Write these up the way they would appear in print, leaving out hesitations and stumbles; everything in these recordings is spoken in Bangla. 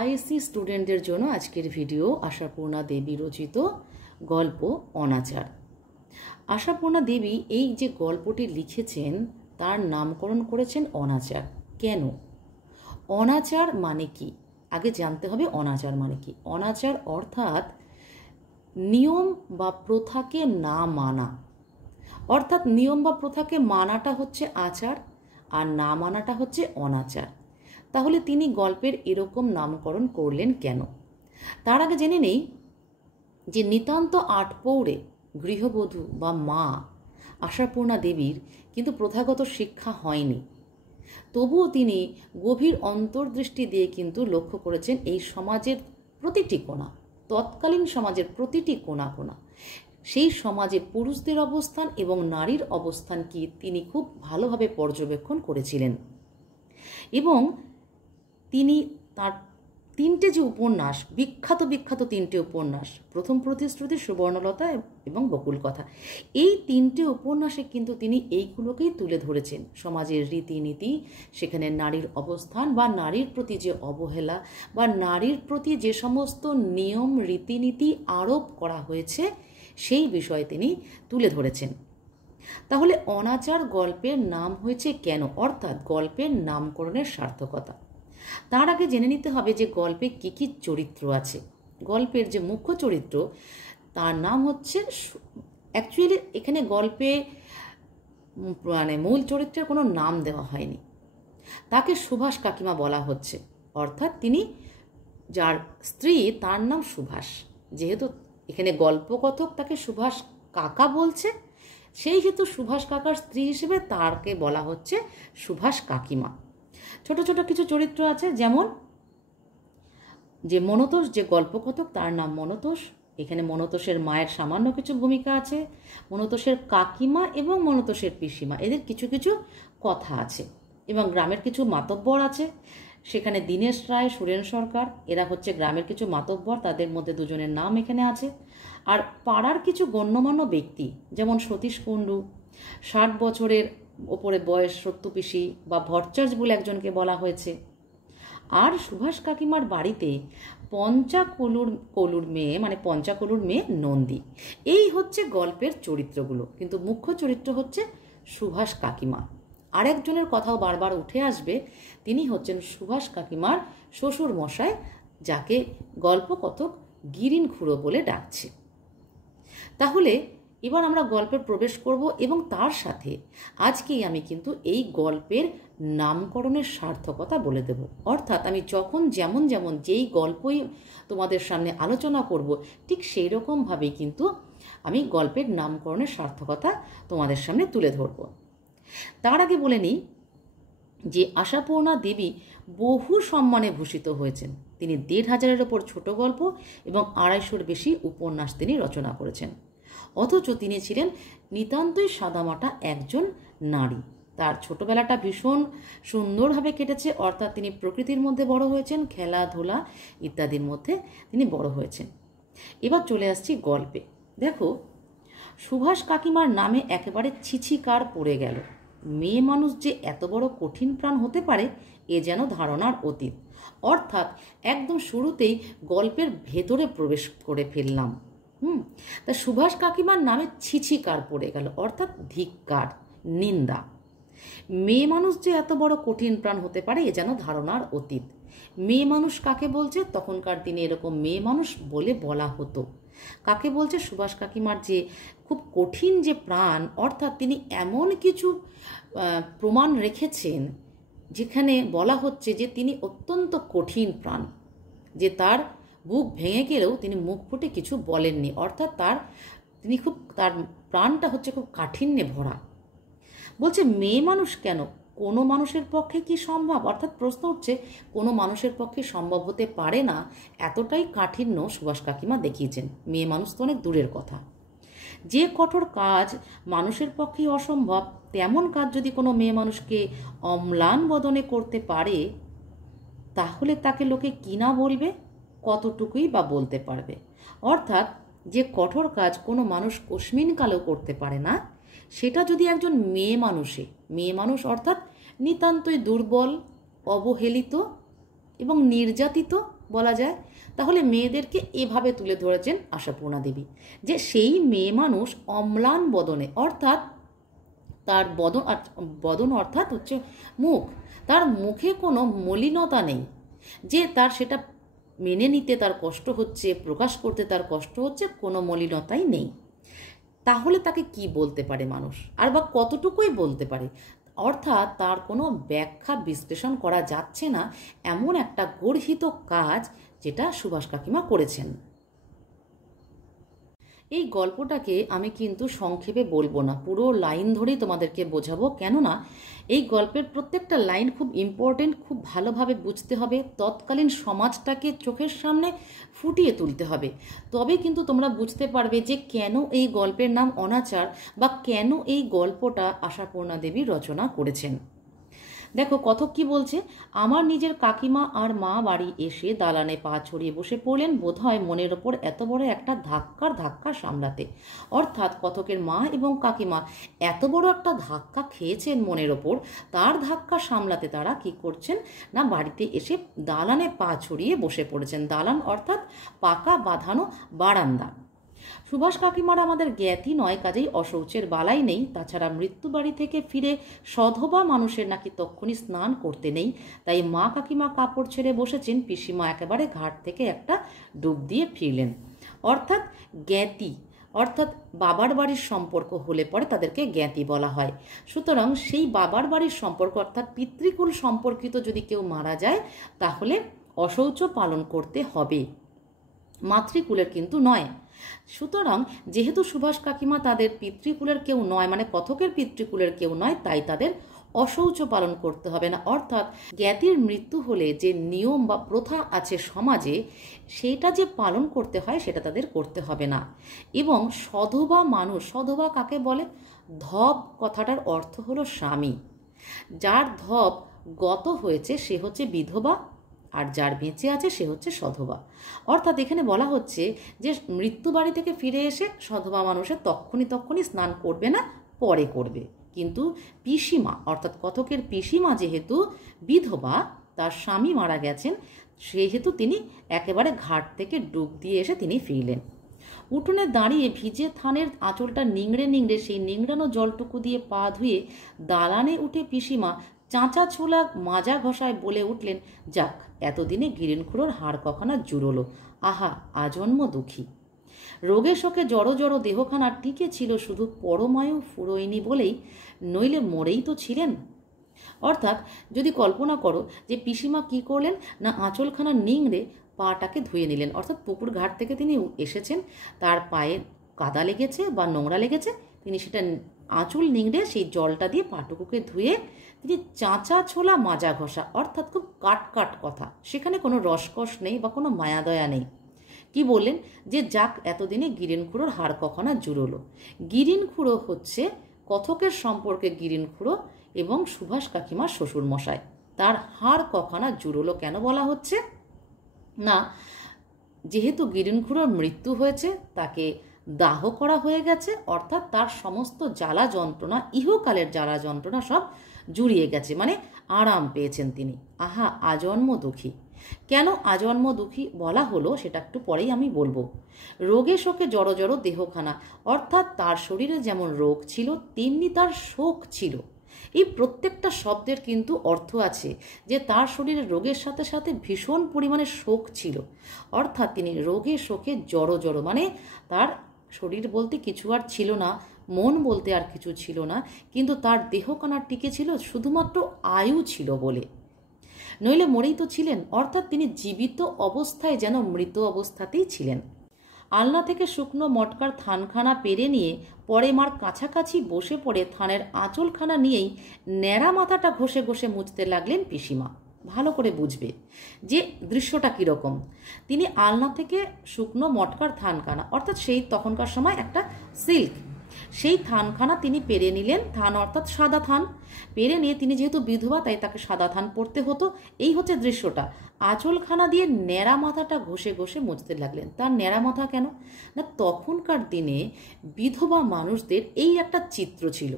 আইএসসি স্টুডেন্টদের জন্য আজকের ভিডিও আশাপূর্ণা দেবী রচিত গল্প অনাচার। আশাপূর্ণা দেবী এই যে গল্পটি লিখেছেন তার নামকরণ করেছেন অনাচার। কেন? অনাচার মানে কি আগে জানতে হবে। অনাচার মানে কি? অনাচার অর্থাৎ নিয়ম বা প্রথাকে না মানা, অর্থাৎ নিয়ম বা প্রথাকে মানাটা হচ্ছে আচার আর না মানাটা হচ্ছে অনাচার। তাহলে তিনি গল্পের এরকম নামকরণ করলেন কেন? তার আগে জেনে নেই যে নিতান্ত আটপৌরে গৃহবধূ বা মা আশাপূর্ণা দেবীর কিন্তু প্রথাগত শিক্ষা হয়নি। তবুও তিনি গভীর অন্তর্দৃষ্টি দিয়ে কিন্তু লক্ষ্য করেছেন এই সমাজের প্রতিটি কোণা, তৎকালীন সমাজের প্রতিটি কোণা কোণা, সেই সমাজে পুরুষদের অবস্থান এবং নারীর অবস্থান কি তিনি খুব ভালোভাবে পর্যবেক্ষণ করেছিলেন। এবং তিনি তার তিনটে যে উপন্যাস, বিখ্যাত তিনটে উপন্যাস, প্রথম প্রতিশ্রুতি, সুবর্ণলতা এবং বকুল কথা, এই তিনটে উপন্যাসে কিন্তু তিনি এইগুলোকেই তুলে ধরেছেন। সমাজের রীতিনীতি, সেখানে নারীর অবস্থান বা নারীর প্রতি যে অবহেলা বা নারীর প্রতি যে সমস্ত নিয়ম রীতিনীতি আরোপ করা হয়েছে সেই বিষয় তিনি তুলে ধরেছেন। তাহলে অনাচার গল্পের নাম হয়েছে কেন, অর্থাৎ গল্পের নামকরণের সার্থকতা। তার আগে জেনে নিতে হবে যে গল্পে কি কি চরিত্র আছে। গল্পের যে মুখ্য চরিত্র তার নাম হচ্ছে, অ্যাকচুয়ালি এখানে গল্পে মূল চরিত্রের কোনো নাম দেওয়া হয়নি, তাকে সুভাষ কাকিমা বলা হচ্ছে। অর্থাৎ তিনি যার স্ত্রী তার নাম সুভাষ, যেহেতু এখানে গল্পকথক তাকে সুভাষ কাকা বলছে, সেই হেতু সুভাষ কাকার স্ত্রী হিসেবে তারকে বলা হচ্ছে সুভাষ কাকিমা। ছোট ছোট কিছু চরিত্র আছে, যেমন যে মনতোষ, যে গল্পকথক তার নাম মনতোষ। এখানে মনতোষের মায়ের সামান্য কিছু ভূমিকা আছে, মনতোষের কাকিমা এবং মনতোষের পিসিমা, এদের কিছু কিছু কথা আছে। এবং গ্রামের কিছু মাতব্বর আছে, সেখানে দীনেশ রায়, সুরেন সরকার, এরা হচ্ছে গ্রামের কিছু মাতব্বর, তাদের মধ্যে দুজনের নাম এখানে আছে। আর পাড়ার কিছু গণ্যমান্য ব্যক্তি, যেমন সতীশ কুণ্ডু, 60 বছরের ওপরে বয়স সত্যপিসি বা ভট্টাচার্য বলে একজনকে বলা হয়েছে। আর সুভাষ কাকিমার বাড়িতে পঞ্চাকলুর মেয়ে নন্দী। এই হচ্ছে গল্পের চরিত্রগুলো, কিন্তু মুখ্য চরিত্র হচ্ছে সুভাষ কাকিমা। আরেকজনের কথাও বারবার উঠে আসবে, তিনি হচ্ছেন সুভাষ কাকিমার শ্বশুর মশাই, যাকে গল্পকথক গিরিন খুড়ো বলে ডাকছে। তাহলে এবার আমরা গল্পে প্রবেশ করব এবং তার সাথে আজকেই আমি কিন্তু এই গল্পের নামকরণের সার্থকতা বলে দেব। অর্থাৎ আমি যখন যেমন যেই গল্পই তোমাদের সামনে আলোচনা করব ঠিক সেই রকমভাবেই কিন্তু আমি গল্পের নামকরণের সার্থকতা তোমাদের সামনে তুলে ধরব। তার আগে বলে নিই যে আশাপূর্ণা দেবী বহু সম্মানে ভূষিত হয়েছেন। তিনি 1500-এর ওপর ছোট গল্প এবং 250-র বেশি উপন্যাস তিনি রচনা করেছেন। অথচ তিনি ছিলেন নিতান্তই সাদামাটা একজন নারী। তার ছোটবেলাটা ভীষণ সুন্দরভাবে কেটেছে, অর্থাৎ তিনি প্রকৃতির মধ্যে বড় হয়েছেন, খেলাধুলা ইত্যাদির মধ্যে তিনি বড় হয়েছেন। এবার চলে আসছি গল্পে। দেখো, সুভাষ কাকিমার নামে একেবারে ছিছিকার পড়ে গেল। মেয়ে মানুষ যে এত বড় কঠিন প্রাণ হতে পারে এ যেন ধারণার অতীত। অর্থাৎ একদম শুরুতেই গল্পের ভেতরে প্রবেশ করে ফেললাম। তা সুভাষ কাকিমার নামে ছিছিকার পড়ে গেল, অর্থাৎ ধিক্কার, নিন্দা। মেয়ে মানুষ যে এত বড় কঠিন প্রাণ হতে পারে এ যেন ধারণার অতীত। মেয়ে মানুষ কাকে বলছে? তখনকার দিনে এরকম মেয়ে মানুষ বলে বলা হতো। কাকে বলছে? সুভাষ কাকিমার যে খুব কঠিন যে প্রাণ, অর্থাৎ তিনি এমন কিছু প্রমাণ রেখেছেন যেখানে বলা হচ্ছে যে তিনি অত্যন্ত কঠিন প্রাণ, যে তার বুক ভেঙে গেলেও তিনি মুখ ফুটে কিছু বলেননি। অর্থাৎ তার প্রাণটা হচ্ছে খুব কাঠিন্যে ভরা। বলছে মেয়ে মানুষ কেন? কোনো মানুষের পক্ষে কি সম্ভব? অর্থাৎ প্রশ্ন উঠছে, কোনো মানুষের পক্ষে সম্ভব হতে পারে না এতটাই কাঠিন্য সুভাষ কাকিমা দেখিয়েছেন। মেয়ে মানুষ তো অনেক দূরের কথা। যে কঠোর কাজ মানুষের পক্ষেই অসম্ভব, তেমন কাজ যদি কোনো মেয়ে মানুষকে অম্লান বদনে করতে পারে তাহলে তাকে লোকে কি না বলবে, কতটুকুই বা বলতে পারবে। অর্থাৎ যে কঠোর কাজ কোনো মানুষ কস্মিনকালেও করতে পারে না, সেটা যদি একজন মেয়ে মানুষ অর্থাৎ নিতান্তই দুর্বল, অবহেলিত এবং নির্যাতিত বলা যায়। তাহলে মেয়েদেরকে এভাবে তুলে ধরেছেন আশাপূর্ণা দেবী যে সেই মেয়ে মানুষ অম্লান বদনে, অর্থাৎ তার বদন অর্থাৎ হচ্ছে মুখ, তার মুখে কোনো মলিনতা নেই, যে তার সেটা মেনে নিতে তার কষ্ট হচ্ছে, প্রকাশ করতে তার কষ্ট হচ্ছে, কোনো মলিনতাই নেই। তাহলে তাকে কি বলতে পারে মানুষ, আর বা কতটুকুই বলতে পারে? অর্থাৎ তার কোনো ব্যাখ্যা বিশ্লেষণ করা যাচ্ছে না, এমন একটা গর্হিত কাজ যেটা সুভাষ কাকিমা করেছেন। এই গল্পটাকে আমি কিন্তু সংক্ষেপে বলবো না, পুরো লাইন ধরেই তোমাদেরকে বোঝাবো, কেননা এই গল্পের প্রত্যেকটা লাইন খুব ইম্পর্টেন্ট, খুব ভালোভাবে বুঝতে হবে, তৎকালীন সমাজটাকে চোখের সামনে ফুটিয়ে তুলতে হবে, তবে কিন্তু তোমরা বুঝতে পারবে যে কেন এই গল্পের নাম অনাচার, বা কেন এই গল্পটা আশাপূর্ণা দেবী রচনা করেছেন। দেখো কথক কি বলছে, আমার নিজের কাকিমা আর মা বাড়ি এসে দালানে পা ছড়িয়ে বসে পড়লেন বোধহয় মনের ওপর এত বড় একটা ধাক্কা সামলাতে। অর্থাৎ কথকের মা এবং কাকিমা এত বড় একটা ধাক্কা খেয়েছেন মনের ওপর, তার ধাক্কা সামলাতে তারা কি করছেন না বাড়িতে এসে দালানে পা ছড়িয়ে বসে পড়েছেন। দালান অর্থাৎ পাকা বাঁধানো বারান্দা। সুভাষ কাকিমার আমাদের জ্ঞাতি নয়, কাজেই অশৌচের বালাই নেই। তাছাড়া মৃত্যু বাড়ি থেকে ফিরে সধবা মানুষের নাকি তক্ষুনি স্নান করতে নেই, তাই মা কাকিমা কাপড় ছেড়ে বসেছেন, পিসিমা একেবারে ঘাট থেকে একটা ডুব দিয়ে ফিরলেন। অর্থাৎ জ্ঞাতি অর্থাৎ বাবার বাড়ির সম্পর্ক হলে পরে তাদেরকে জ্ঞাতি বলা হয়। সুতরাং সেই বাবার বাড়ির সম্পর্ক অর্থাৎ পিতৃকুল সম্পর্কিত যদি কেউ মারা যায় তাহলে অশৌচ পালন করতে হবে, মাতৃকুলের কিন্তু নয়। সুতরাং যেহেতু সুভাষ কাকিমা তাদের পিতৃকুলের কেউ নয়, মানে কথকের পিতৃকুলের কেউ নয়, তাই তাদের অশৌচ পালন করতে হবে না। অর্থাৎ জ্ঞাতির মৃত্যু হলে যে নিয়ম বা প্রথা আছে সমাজে, সেইটা যে পালন করতে হয় সেটা তাদের করতে হবে না। এবং সধবা মানুষ, সধবা কাকে বলে? ধব কথাটার অর্থ হলো স্বামী। যার ধব গত হয়েছে সে হচ্ছে বিধবা, আর যার বেঁচে আছে সে হচ্ছে সধবা। অর্থাৎ এখানে বলা হচ্ছে যে মৃত্যু বাড়ি থেকে ফিরে এসে সধবা মানুষের তক্ষুনি স্নান করবে না, পরে করবে। কিন্তু পিসিমা অর্থাৎ কথকের পিসিমা যেহেতু বিধবা, তার স্বামী মারা গেছেন, সেহেতু তিনি একেবারে ঘাট থেকে ডুব দিয়ে এসে তিনি ফিরলেন। উঠোনে দাঁড়িয়ে ভিজে থানের আঁচলটা নিংড়ে সেই নিংড়ানো জলটুকু দিয়ে পা ধুয়ে দালানে উঠে পিসিমা চাঁচা ছোলা মাজা ঘষায় বলে উঠলেন, যাক এতদিনে গিরিনখুড়োর হাড় কখানা জুড়োলো, আহা আজন্ম দুঃখী। রোগে শোকে জড়ো দেহখানা টিকে ছিল শুধু পরমায়ু ফুরোয়নি বলেই, নইলে মরেই তো ছিলেন। অর্থাৎ যদি কল্পনা করো যে পিসিমা কি করলেন না, আঁচলখানা নিংড়ে পাটাকে ধুয়ে নিলেন। অর্থাৎ পুকুর ঘাট থেকে তিনি এসেছেন, তার পায়ে কাদা লেগেছে বা নোংরা লেগেছে, তিনি সেটা আঁচল নিংড়ে সেই জলটা দিয়ে পাটুকুকে ধুয়ে তিনি চাঁচা ছোলা মাজা ঘষা, অর্থাৎ খুব কাট কথা, সেখানে কোনো রসকস নেই বা কোনো মায়াদয়া নেই। কি বললেন যে যাক এতদিনে গিরিনখুড়োর হাড় কখনা জুড়োলো। গিরিনখুড়ো হচ্ছে কথকের সম্পর্কে গিরিনখুড়ো এবং সুভাষ কাকিমার শ্বশুর মশাই। তার হাড় কখানা জুড়োলো কেন বলা হচ্ছে না, যেহেতু গিরিনখুড়োর মৃত্যু হয়েছে, তাকে দাহ করা হয়ে গেছে, অর্থাৎ তার সমস্ত জ্বালা যন্ত্রণা, ইহকালের জ্বালা যন্ত্রণা সব জুড়িয়ে গেছে, মানে আরাম পেয়েছেন তিনি। আহা আজন্ম দুঃখী। কেন আজন্ম দুঃখী বলা হলো সেটা একটু পরেই আমি বলবো। রোগে শোকে জড়ো দেহখানা, অর্থাৎ তার শরীরে যেমন রোগ ছিল তেমনি তার শোক ছিল। এই প্রত্যেকটা শব্দের কিন্তু অর্থ আছে যে তার শরীরে রোগের সাথে সাথে ভীষণ পরিমাণে শোক ছিল। অর্থাৎ তিনি রোগে শোকে জড়ো, মানে তার শরীর বলতে কিছু আর ছিল না, মন বলতে আর কিছু ছিল না, কিন্তু তার দেহখানা টিকে ছিল শুধুমাত্র আয়ু ছিল বলে, নইলে মরেই তো ছিলেন। অর্থাৎ তিনি জীবিত অবস্থায় যেন মৃত অবস্থাতেই ছিলেন। আলনা থেকে শুকনো মটকার থানখানা পেরে নিয়ে পরে মার কাছাকাছি বসে পড়ে থানের আঁচলখানা নিয়েই ন্যাড়া মাথাটা ঘষে মুছতে লাগলেন পিসিমা। ভালো করে বুঝবে যে দৃশ্যটা কীরকম। তিনি আলনা থেকে শুকনো মটকার থানখানা, অর্থাৎ সেই তখনকার সময় একটা সিল্ক, সেই থানখানা তিনি পেরে নিলেন। থান অর্থাৎ সাদা থান পেরে নিয়ে, তিনি যেহেতু বিধবা তাই তাকে সাদা থান পরতে হতো। এই হচ্ছে দৃশ্যটা। আঁচলখানা দিয়ে ন্যাড়া মাথাটা ঘষে মুছতে লাগলেন। তার ন্যাড়া মাথা কেন না, তখনকার দিনে বিধবা মানুষদের এই একটা চিত্র ছিল।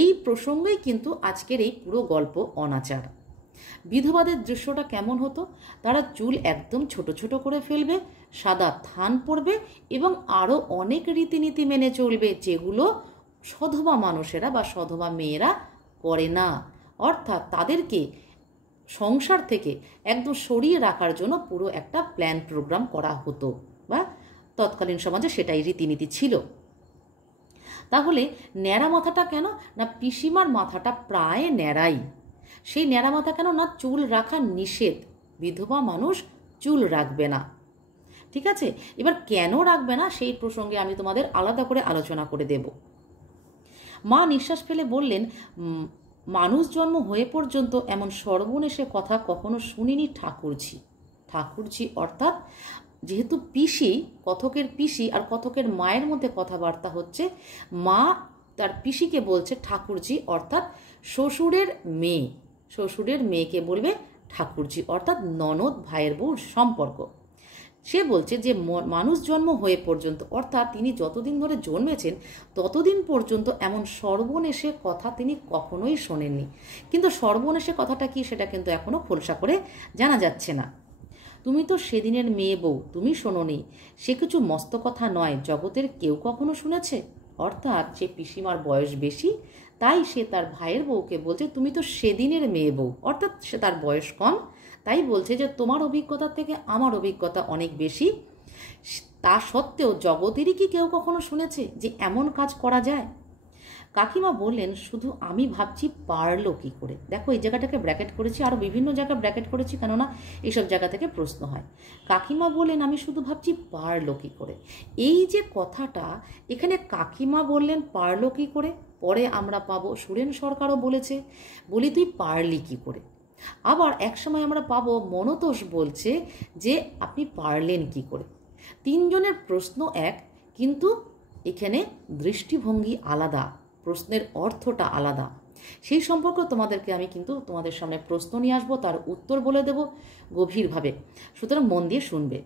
এই প্রসঙ্গেই কিন্তু আজকের এই পুরো গল্প অনাচার। বিধবাদের দৃশ্যটা কেমন হতো? তারা চুল একদম ছোট ছোট করে ফেলবে, সাদা থান পরবে এবং আরও অনেক রীতিনীতি মেনে চলবে, যেগুলো সধবা মানুষেরা বা সধবা মেয়েরা করে না। অর্থাৎ তাদেরকে সংসার থেকে একদম সরিয়ে রাখার জন্য পুরো একটা প্ল্যান প্রোগ্রাম করা হতো, বা তৎকালীন সমাজে সেটাই রীতিনীতি ছিল। তাহলে ন্যাড়া মাথাটা কেন? না পিসিমার মাথাটা প্রায় ন্যাড়াই। সেই ন্যাড়া মাথা কেন? না চুল রাখা নিষেধ, বিধবা মানুষ চুল রাখবে না। ঠিক আছে, এবার কেন রাখবে না সেই প্রসঙ্গে আমি তোমাদের আলাদা করে আলোচনা করে দেব। মা নিঃশ্বাস ফেলে বললেন, মানুষ জন্ম হয়ে পর্যন্ত এমন সর্বনেশে কথা কখনো শুনিনি ঠাকুরঝি। ঠাকুরঝি অর্থাৎ যেহেতু পিসি, কথকের পিসি আর কথকের মায়ের মধ্যে কথাবার্তা হচ্ছে, মা তার পিসিকে বলছে ঠাকুরঝি, অর্থাৎ শ্বশুরের মেয়ে, শ্বশুরের মেয়েকে বলবে ঠাকুরঝি, অর্থাৎ ননদ ভাইয়ের বউর সম্পর্ক। সে বলছে যে মানুষ জন্ম হয়ে পর্যন্ত, অর্থাৎ তিনি যতদিন ধরে জন্মেছেন ততদিন পর্যন্ত এমন সর্বনেশে কথা তিনি কখনোই শোনেননি। কিন্তু সর্বনেশে কথাটা কি সেটা কিন্তু এখনো খোলসা করে জানা যাচ্ছে না। তুমি তো সেদিনের মেয়ে বউ, তুমি শোনোনি, সে কিছু মস্ত কথা নয়, জগতের কেউ কখনো শুনেছে। অর্থাৎ সে পিসিমার বয়স বেশি, তাই সে তার ভাইয়ের বউকে বলছে তুমি তো সেদিনের মেয়ে বউ, অর্থাৎ সে তার বয়স কম, তাই বলছে যে তোমার অভিজ্ঞতার থেকে আমার অভিজ্ঞতা অনেক বেশি। তা সত্ত্বেও জগতেরই কি কেউ কখনো শুনেছে যে এমন কাজ করা যায়? কাকিমা বললেন, শুধু আমি ভাবছি পারলো কি করে। দেখো এই জায়গাটাকে ব্র্যাকেট করেছি, আরও বিভিন্ন জায়গায় ব্র্যাকেট করেছি, কেননা এইসব জায়গা থেকে প্রশ্ন হয়। কাকিমা বললেন, আমি শুধু ভাবছি পারলো কি করে। এই যে কথাটা এখানে কাকিমা বললেন পারলো কি করে, পরে আমরা পাবো সুরেন সরকারও বলেছে, বলি তুই পারলি কি করে। আবার একসময় আমরা পাবো মনতোষ বলছে যে আপনি পারলেন কি করে। তিনজনের প্রশ্ন এক, কিন্তু এখানে দৃষ্টিভঙ্গি আলাদা, প্রশ্নের অর্থটা আলাদা। সেই সম্পর্কে তোমাদেরকে আমি কিন্তু তোমাদের সামনে প্রশ্ন নিয়ে আসবো, তার উত্তর বলে দেব গভীরভাবে, সুতরাং মন দিয়ে শুনবে।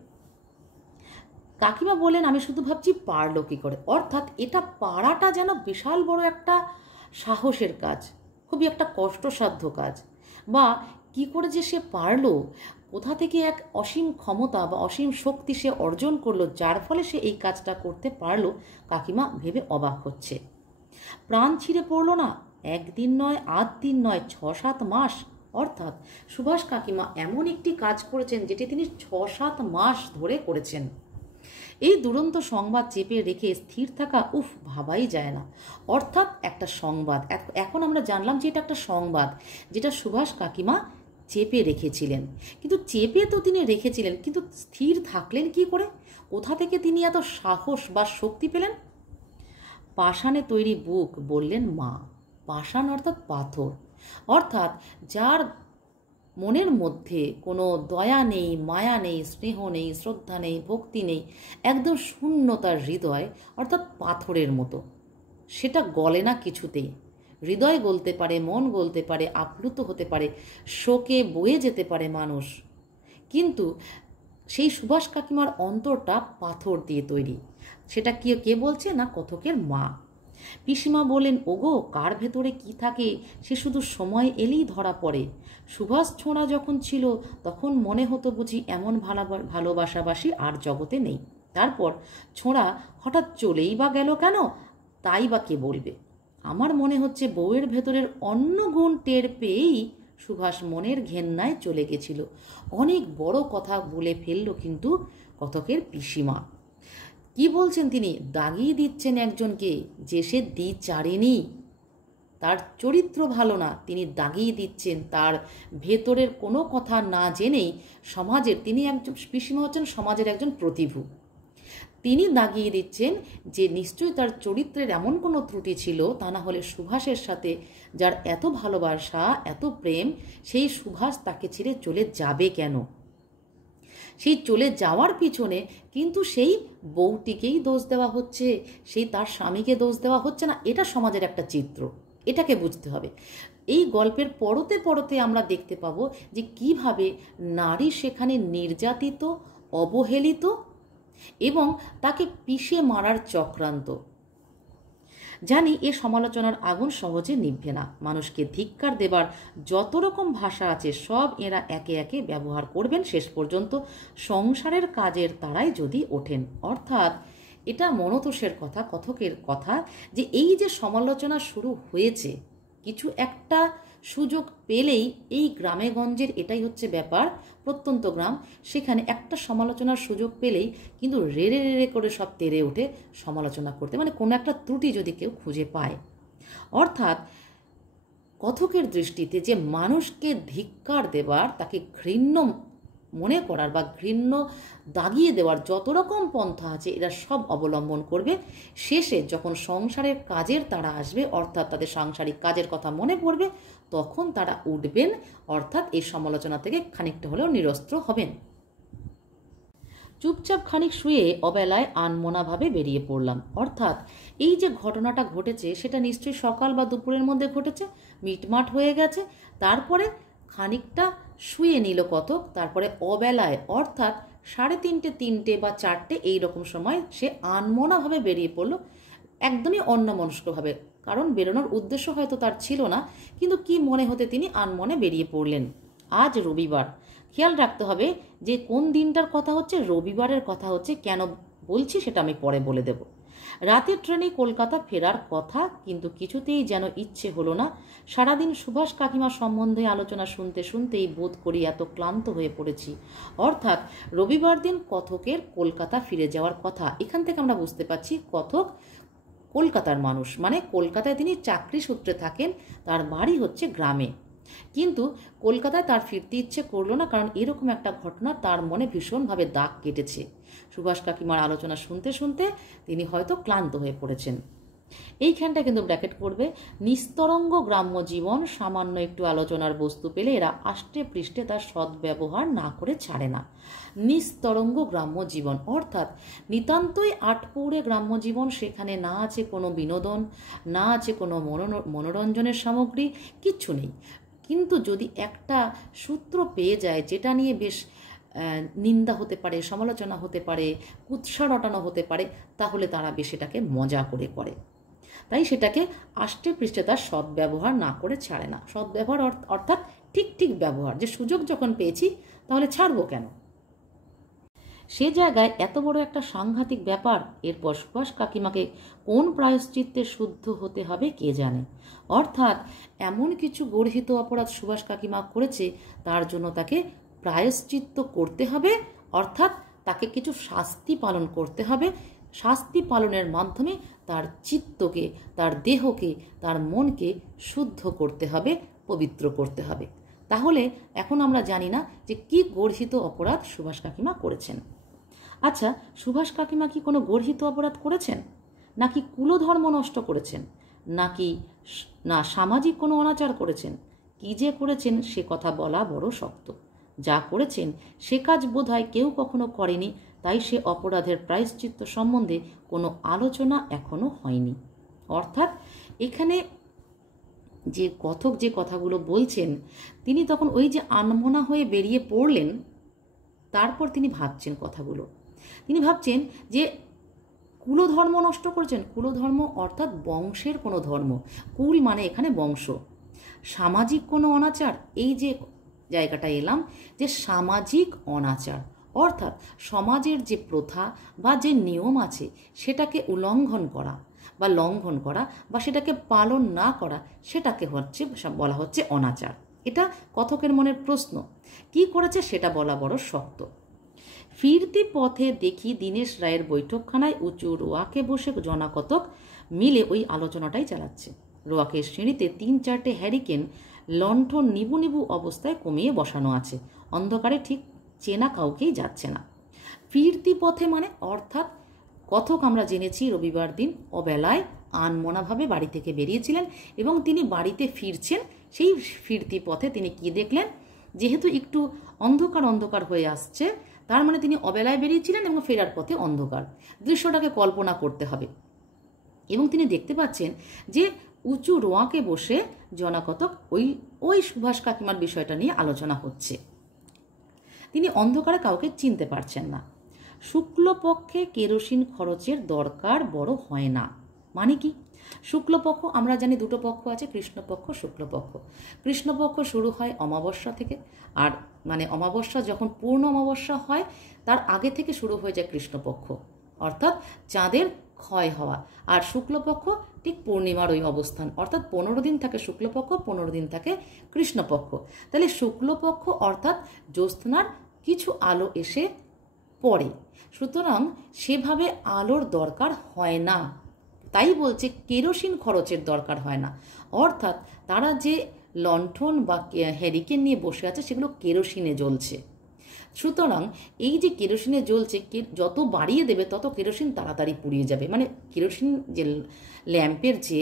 কাকিমা বললেন, আমি শুধু ভাবছি পারলো কি করে, অর্থাৎ এটা পারাটা যেন বিশাল বড় একটা সাহসের কাজ, খুবই একটা কষ্টসাধ্য কাজ, বা কি করে যে সে পারলো, কোথা থেকে এক অসীম ক্ষমতা বা অসীম শক্তি সে অর্জন করলো, যার ফলে সে এই কাজটা করতে পারলো। কাকিমা ভেবে অবাক হচ্ছে। প্রাণ ছিঁড়ে পড়লো না, একদিন নয়, 8 দিন নয়, 6-7 মাস। অর্থাৎ সুভাষ কাকিমা এমন একটি কাজ করেছেন যেটি তিনি 6-7 মাস ধরে করেছেন। এই দুরন্ত সংবাদ চেপে রেখে স্থির থাকা, ভাবাই যায় না। অর্থাৎ একটা সংবাদ, এখন আমরা জানলাম যে এটা একটা সংবাদ যেটা সুভাষ কাকিমা চেপে রেখেছিলেন। কিন্তু চেপে তো তিনি রেখেছিলেন, কিন্তু স্থির থাকলেন কি করে? কোথা থেকে তিনি এত সাহস বা শক্তি পেলেন? পাষাণে তৈরি বুক, বললেন মা। পাষাণ অর্থাৎ পাথর, অর্থাৎ যার মনের মধ্যে কোনো দয়া নেই, মায়া নেই, স্নেহ নেই, শ্রদ্ধা নেই, ভক্তি নেই, একদম শূন্য তার হৃদয়, অর্থাৎ পাথরের মতো, সেটা গলে না কিছুতেই। হৃদয় গলতে পারে, মন গলতে পারে, আপ্লুত হতে পারে, শোকে বয়ে যেতে পারে মানুষ, কিন্তু সেই সুভাষ কাকিমার অন্তরটা পাথর দিয়ে তৈরি। সেটা কে বলছে? না কথকের মা। পিসিমা বলেন, ওগো, কার ভেতরে কি থাকে সে শুধু সময় এলেই ধরা পড়ে। সুভাষ ছোঁড়া যখন ছিল তখন মনে হতো বুঝি এমন ভালোবাসাবাসি আর জগতে নেই। তারপর ছোঁড়া হঠাৎ চলেই বা গেল কেন, তাই বা কে বলবে। আমার মনে হচ্ছে বউয়ের ভেতরের অন্য গুণ টের পেয়েই সুভাষ মনের ঘেন্নায় চলে গেছিল। অনেক বড় কথা বলে ফেলল কিন্তু কথকের পিসিমা। কি বলছেন তিনি? দাগিয়ে দিচ্ছেন একজনকে যে সে দ্বিচারিণী, তার চরিত্র ভালো না, তিনি দাগিয়ে দিচ্ছেন তার ভেতরের কোনো কথা না জেনেই সমাজের, তিনি একজন পিসিমা হচ্ছেন সমাজের একজন প্রতিভু, তিনি দাগিয়ে দিচ্ছেন যে নিশ্চয়ই তার চরিত্রের এমন কোনো ত্রুটি ছিল, তা না হলে সুভাষের সাথে যার এত ভালোবাসা, এত প্রেম, সেই সুভাষ তাকে ছেড়ে চলে যাবে কেন? সেই চলে যাওয়ার পিছনে কিন্তু সেই বউটিকেই দোষ দেওয়া হচ্ছে, সেই তার স্বামীকে দোষ দেওয়া হচ্ছে না। এটা সমাজের একটা চিত্র, এটাকে বুঝতে হবে। এই গল্পের পরতে পরতে আমরা দেখতে পাবো যে কিভাবে নারী সেখানে নির্যাতিত, অবহেলিত এবং তাকে পিষে মারার চক্রান্ত। জানি এ সমালোচনার আগুন সহজে নিভবে না। মানুষকে ধিক্কার দেবার যত রকম ভাষা আছে সব এরা একে একে ব্যবহার করবেন, শেষ পর্যন্ত সংসারের কাজের তারাই যদি ওঠেন। অর্থাৎ এটা মনতোষের কথা, কথকের কথা, যে এই যে সমালোচনা শুরু হয়েছে, কিছু একটা সুযোগ পেলেই এই গ্রামে গঞ্জের এটাই হচ্ছে ব্যাপার, প্রত্যন্ত গ্রাম, সেখানে একটা সমালোচনার সুযোগ পেলেই কিন্তু রেড়ে রেড়ে করে সব তেড়ে ওঠে সমালোচনা করতে, মানে কোনো একটা ত্রুটি যদি কেউ খুঁজে পায়। অর্থাৎ কথকের দৃষ্টিতে যে মানুষকে ধিক্কার দেবার, তাকে ঘৃণ্য মনে করার বা ঘৃণ্য দাগিয়ে দেওয়ার যত রকম পন্থা আছে এরা সব অবলম্বন করবে। শেষে যখন সংসারের কাজের তারা আসবে, অর্থাৎ তাদের সাংসারিক কাজের কথা মনে পড়বে, তখন তারা উঠবেন, অর্থাৎ এই সমালোচনা থেকে খানিকটা হলেও নিরস্ত্র হবেন। চুপচাপ খানিক শুয়ে অবেলায় আনমনাভাবে বেরিয়ে পড়লাম। অর্থাৎ এই যে ঘটনাটা ঘটেছে সেটা নিশ্চয়ই সকাল বা দুপুরের মধ্যে ঘটেছে, মিটমাট হয়ে গেছে। তারপরে খানিকটা শুয়ে নিল কতক, তারপরে অবেলায় অর্থাৎ 3:30, 3টে বা 4টে এইরকম সময় সে আনমনাভাবে বেরিয়ে পড়লো, একদমই অন্যমনস্কভাবে। কারণ বেরোনোর উদ্দেশ্য হয়তো তার ছিল না, কিন্তু কি মনে হতে তিনি আনমনে বেরিয়ে পড়লেন। আজ রবিবার, খেয়াল রাখতে হবে যে কোন দিনটার কথা হচ্ছে, রবিবারের কথা হচ্ছে। কেন বলছি সেটা আমি পরে বলে দেব। রাতের ট্রেনে কলকাতা ফেরার কথা, কিন্তু কিছুতেই যেন ইচ্ছে হলো না। সারাদিন সুভাষ কাকিমা সম্বন্ধে আলোচনা শুনতে শুনতেই বোধ করি এত ক্লান্ত হয়ে পড়েছি। অর্থাৎ রবিবার দিন কথকের কলকাতা ফিরে যাওয়ার কথা। এখান থেকে আমরা বুঝতে পারছি কথক কলকাতার মানুষ, মানে কলকাতায় তিনি চাকরি সূত্রে থাকেন, তার বাড়ি হচ্ছে গ্রামে। কিন্তু কলকাতায় তার ফিরতে ইচ্ছে করলো না, কারণ এরকম একটা ঘটনা তার মনে ভীষণভাবে দাগ কেটেছে। সুভাষ কাকিমার আলোচনা শুনতে শুনতে তিনি হয়তো ক্লান্ত হয়ে পড়েছেন। এইখানটা কিন্তু ব্র্যাকেট করবে, নিস্তরঙ্গ গ্রাম্য জীবন সামান্য একটু আলোচনার বস্তু পেলে এরা আষ্টে পৃষ্ঠে তার সদ্ব্যবহার না করে ছাড়ে না। নিস্তরঙ্গ গ্রাম্য জীবন অর্থাৎ নিতান্তই আটপৌরে গ্রাম্য জীবন, সেখানে না আছে কোনো বিনোদন, না আছে কোনো মনোরঞ্জনের সামগ্রী, কিচ্ছু নেই। কিন্তু যদি একটা সূত্র পেয়ে যায় যেটা নিয়ে বেশ নিন্দা হতে পারে, সমালোচনা হতে পারে, কুৎসা রটানো হতে পারে, তাহলে তারা বেশ সেটাকে মজা করে। তাই সেটাকে আষ্টে পৃষ্ঠে তার সদ্ব্যবহার না করে ছাড়ে না। সদ্ব্যবহার অর্থাৎ ঠিক ব্যবহার, যে সুযোগ যখন পেয়েছি তাহলে ছাড়বো কেন। সে জায়গায় এত বড় একটা সাংঘাতিক ব্যাপার, এরপর সুভাষ কাকিমাকে কোন প্রায়শ্চিত্তে শুদ্ধ হতে হবে কে জানে। অর্থাৎ এমন কিছু গর্হিত অপরাধ সুভাষ কাকিমা করেছে, তার জন্য তাকে প্রায়শ্চিত্ত করতে হবে, অর্থাৎ তাকে কিছু শাস্তি পালন করতে হবে। শাস্তি পালনের মাধ্যমে তার চিত্তকে, তার দেহকে, তার মনকে শুদ্ধ করতে হবে, পবিত্র করতে হবে। তাহলে এখন আমরা জানি না যে কি গর্হিত অপরাধ সুভাষ কাকিমা করেছেন। আচ্ছা, সুভাষ কাকিমা কি কোনো গর্হিত অপরাধ করেছেন, নাকি কুলধর্ম নষ্ট করেছেন, নাকি না সামাজিক কোনো অনাচার করেছেন? কি যে করেছেন সে কথা বলা বড় শক্ত। যা করেছেন সে কাজ বোধহয় কেউ কখনো করেনি, তাই সে অপরাধের প্রায়শ্চিত্ত সম্বন্ধে কোনো আলোচনা এখনো হয়নি। অর্থাৎ এখানে যে কথক যে কথাগুলো বলছেন, তিনি তখন ওই যে আনমনা হয়ে বেরিয়ে পড়লেন, তারপর তিনি ভাবছেন কথাগুলো। তিনি ভাবছেন যে কুলধর্ম নষ্ট করছেন। কুলধর্ম অর্থাৎ বংশের কোনো ধর্ম, কুল মানে এখানে বংশ। সামাজিক কোনো অনাচার, এই যে জায়গাটা এলাম, যে সামাজিক অনাচার অর্থাৎ সমাজের যে প্রথা বা যে নিয়ম আছে সেটাকে উল্লঙ্ঘন করা বা লঙ্ঘন করা বা সেটাকে পালন না করা, সেটাকে বলা হচ্ছে অনাচার। এটা কথকের মনের প্রশ্ন। কি করেছে সেটা বলা বড় শক্ত। ফিরতি পথে দেখি দীনেশ রায়ের বৈঠকখানায় উঁচু রোয়াকে বসে জনা কতক মিলে ওই আলোচনাটাই চালাচ্ছে। রোয়াকের সিঁড়িতে 3-4টে হ্যারিকেন লণ্ঠন নিবু অবস্থায় কমিয়ে বসানো আছে। অন্ধকারে ঠিক চেনা কাউকেই যাচ্ছে না। ফিরতি পথে মানে অর্থাৎ কথক আমরা জেনেছি রবিবার দিন অবেলায় আনমনাভাবে বাড়ি থেকে বেরিয়েছিলেন এবং তিনি বাড়িতে ফিরছেন। সেই ফিরতি পথে তিনি কি দেখলেন, যেহেতু একটু অন্ধকার হয়ে আসছে, তার মানে তিনি অবেলায় বেরিয়েছিলেন এবং ফেরার পথে অন্ধকার। দৃশ্যটাকে কল্পনা করতে হবে। এবং তিনি দেখতে পাচ্ছেন যে উঁচু রোয়াকে বসে জনাকতক ওই সুভাষ কাকিমার বিষয়টা নিয়ে আলোচনা হচ্ছে। তিনি অন্ধকারে কাউকে চিনতে পারছেন না। শুক্লপক্ষে কেরোসিন খরচের দরকার বড় হয় না। মানে কি? শুক্লপক্ষ আমরা জানি দুটো পক্ষ আছে, কৃষ্ণপক্ষ, শুক্লপক্ষ। কৃষ্ণপক্ষ শুরু হয় অমাবস্যা থেকে, আর মানে অমাবস্যা যখন পূর্ণ অমাবস্যা হয় তার আগে থেকে শুরু হয়ে যায় কৃষ্ণপক্ষ, অর্থাৎ চাঁদের ক্ষয় হওয়া। আর শুক্লপক্ষ ঠিক পূর্ণিমার ওই অবস্থান, অর্থাৎ 15 দিন থাকে শুক্লপক্ষ, 15 দিন থাকে কৃষ্ণপক্ষ। তাহলে শুক্লপক্ষ অর্থাৎ জ্যোৎস্নার কিছু আলো এসে পড়ে, সুতরাং সেভাবে আলোর দরকার হয় না। তাই বলছে কেরোসিন খরচের দরকার হয় না, অর্থাৎ তারা যে লণ্ঠন বা হ্যারিকেন নিয়ে বসে আছে সেগুলো কেরোসিনে জ্বলছে। সুতরাং এই যে কেরোসিনে জ্বলছে, যত বাড়িয়ে দেবে তত কেরোসিন তাড়াতাড়ি পুড়িয়ে যাবে। মানে কেরোসিন যে ল্যাম্পের যে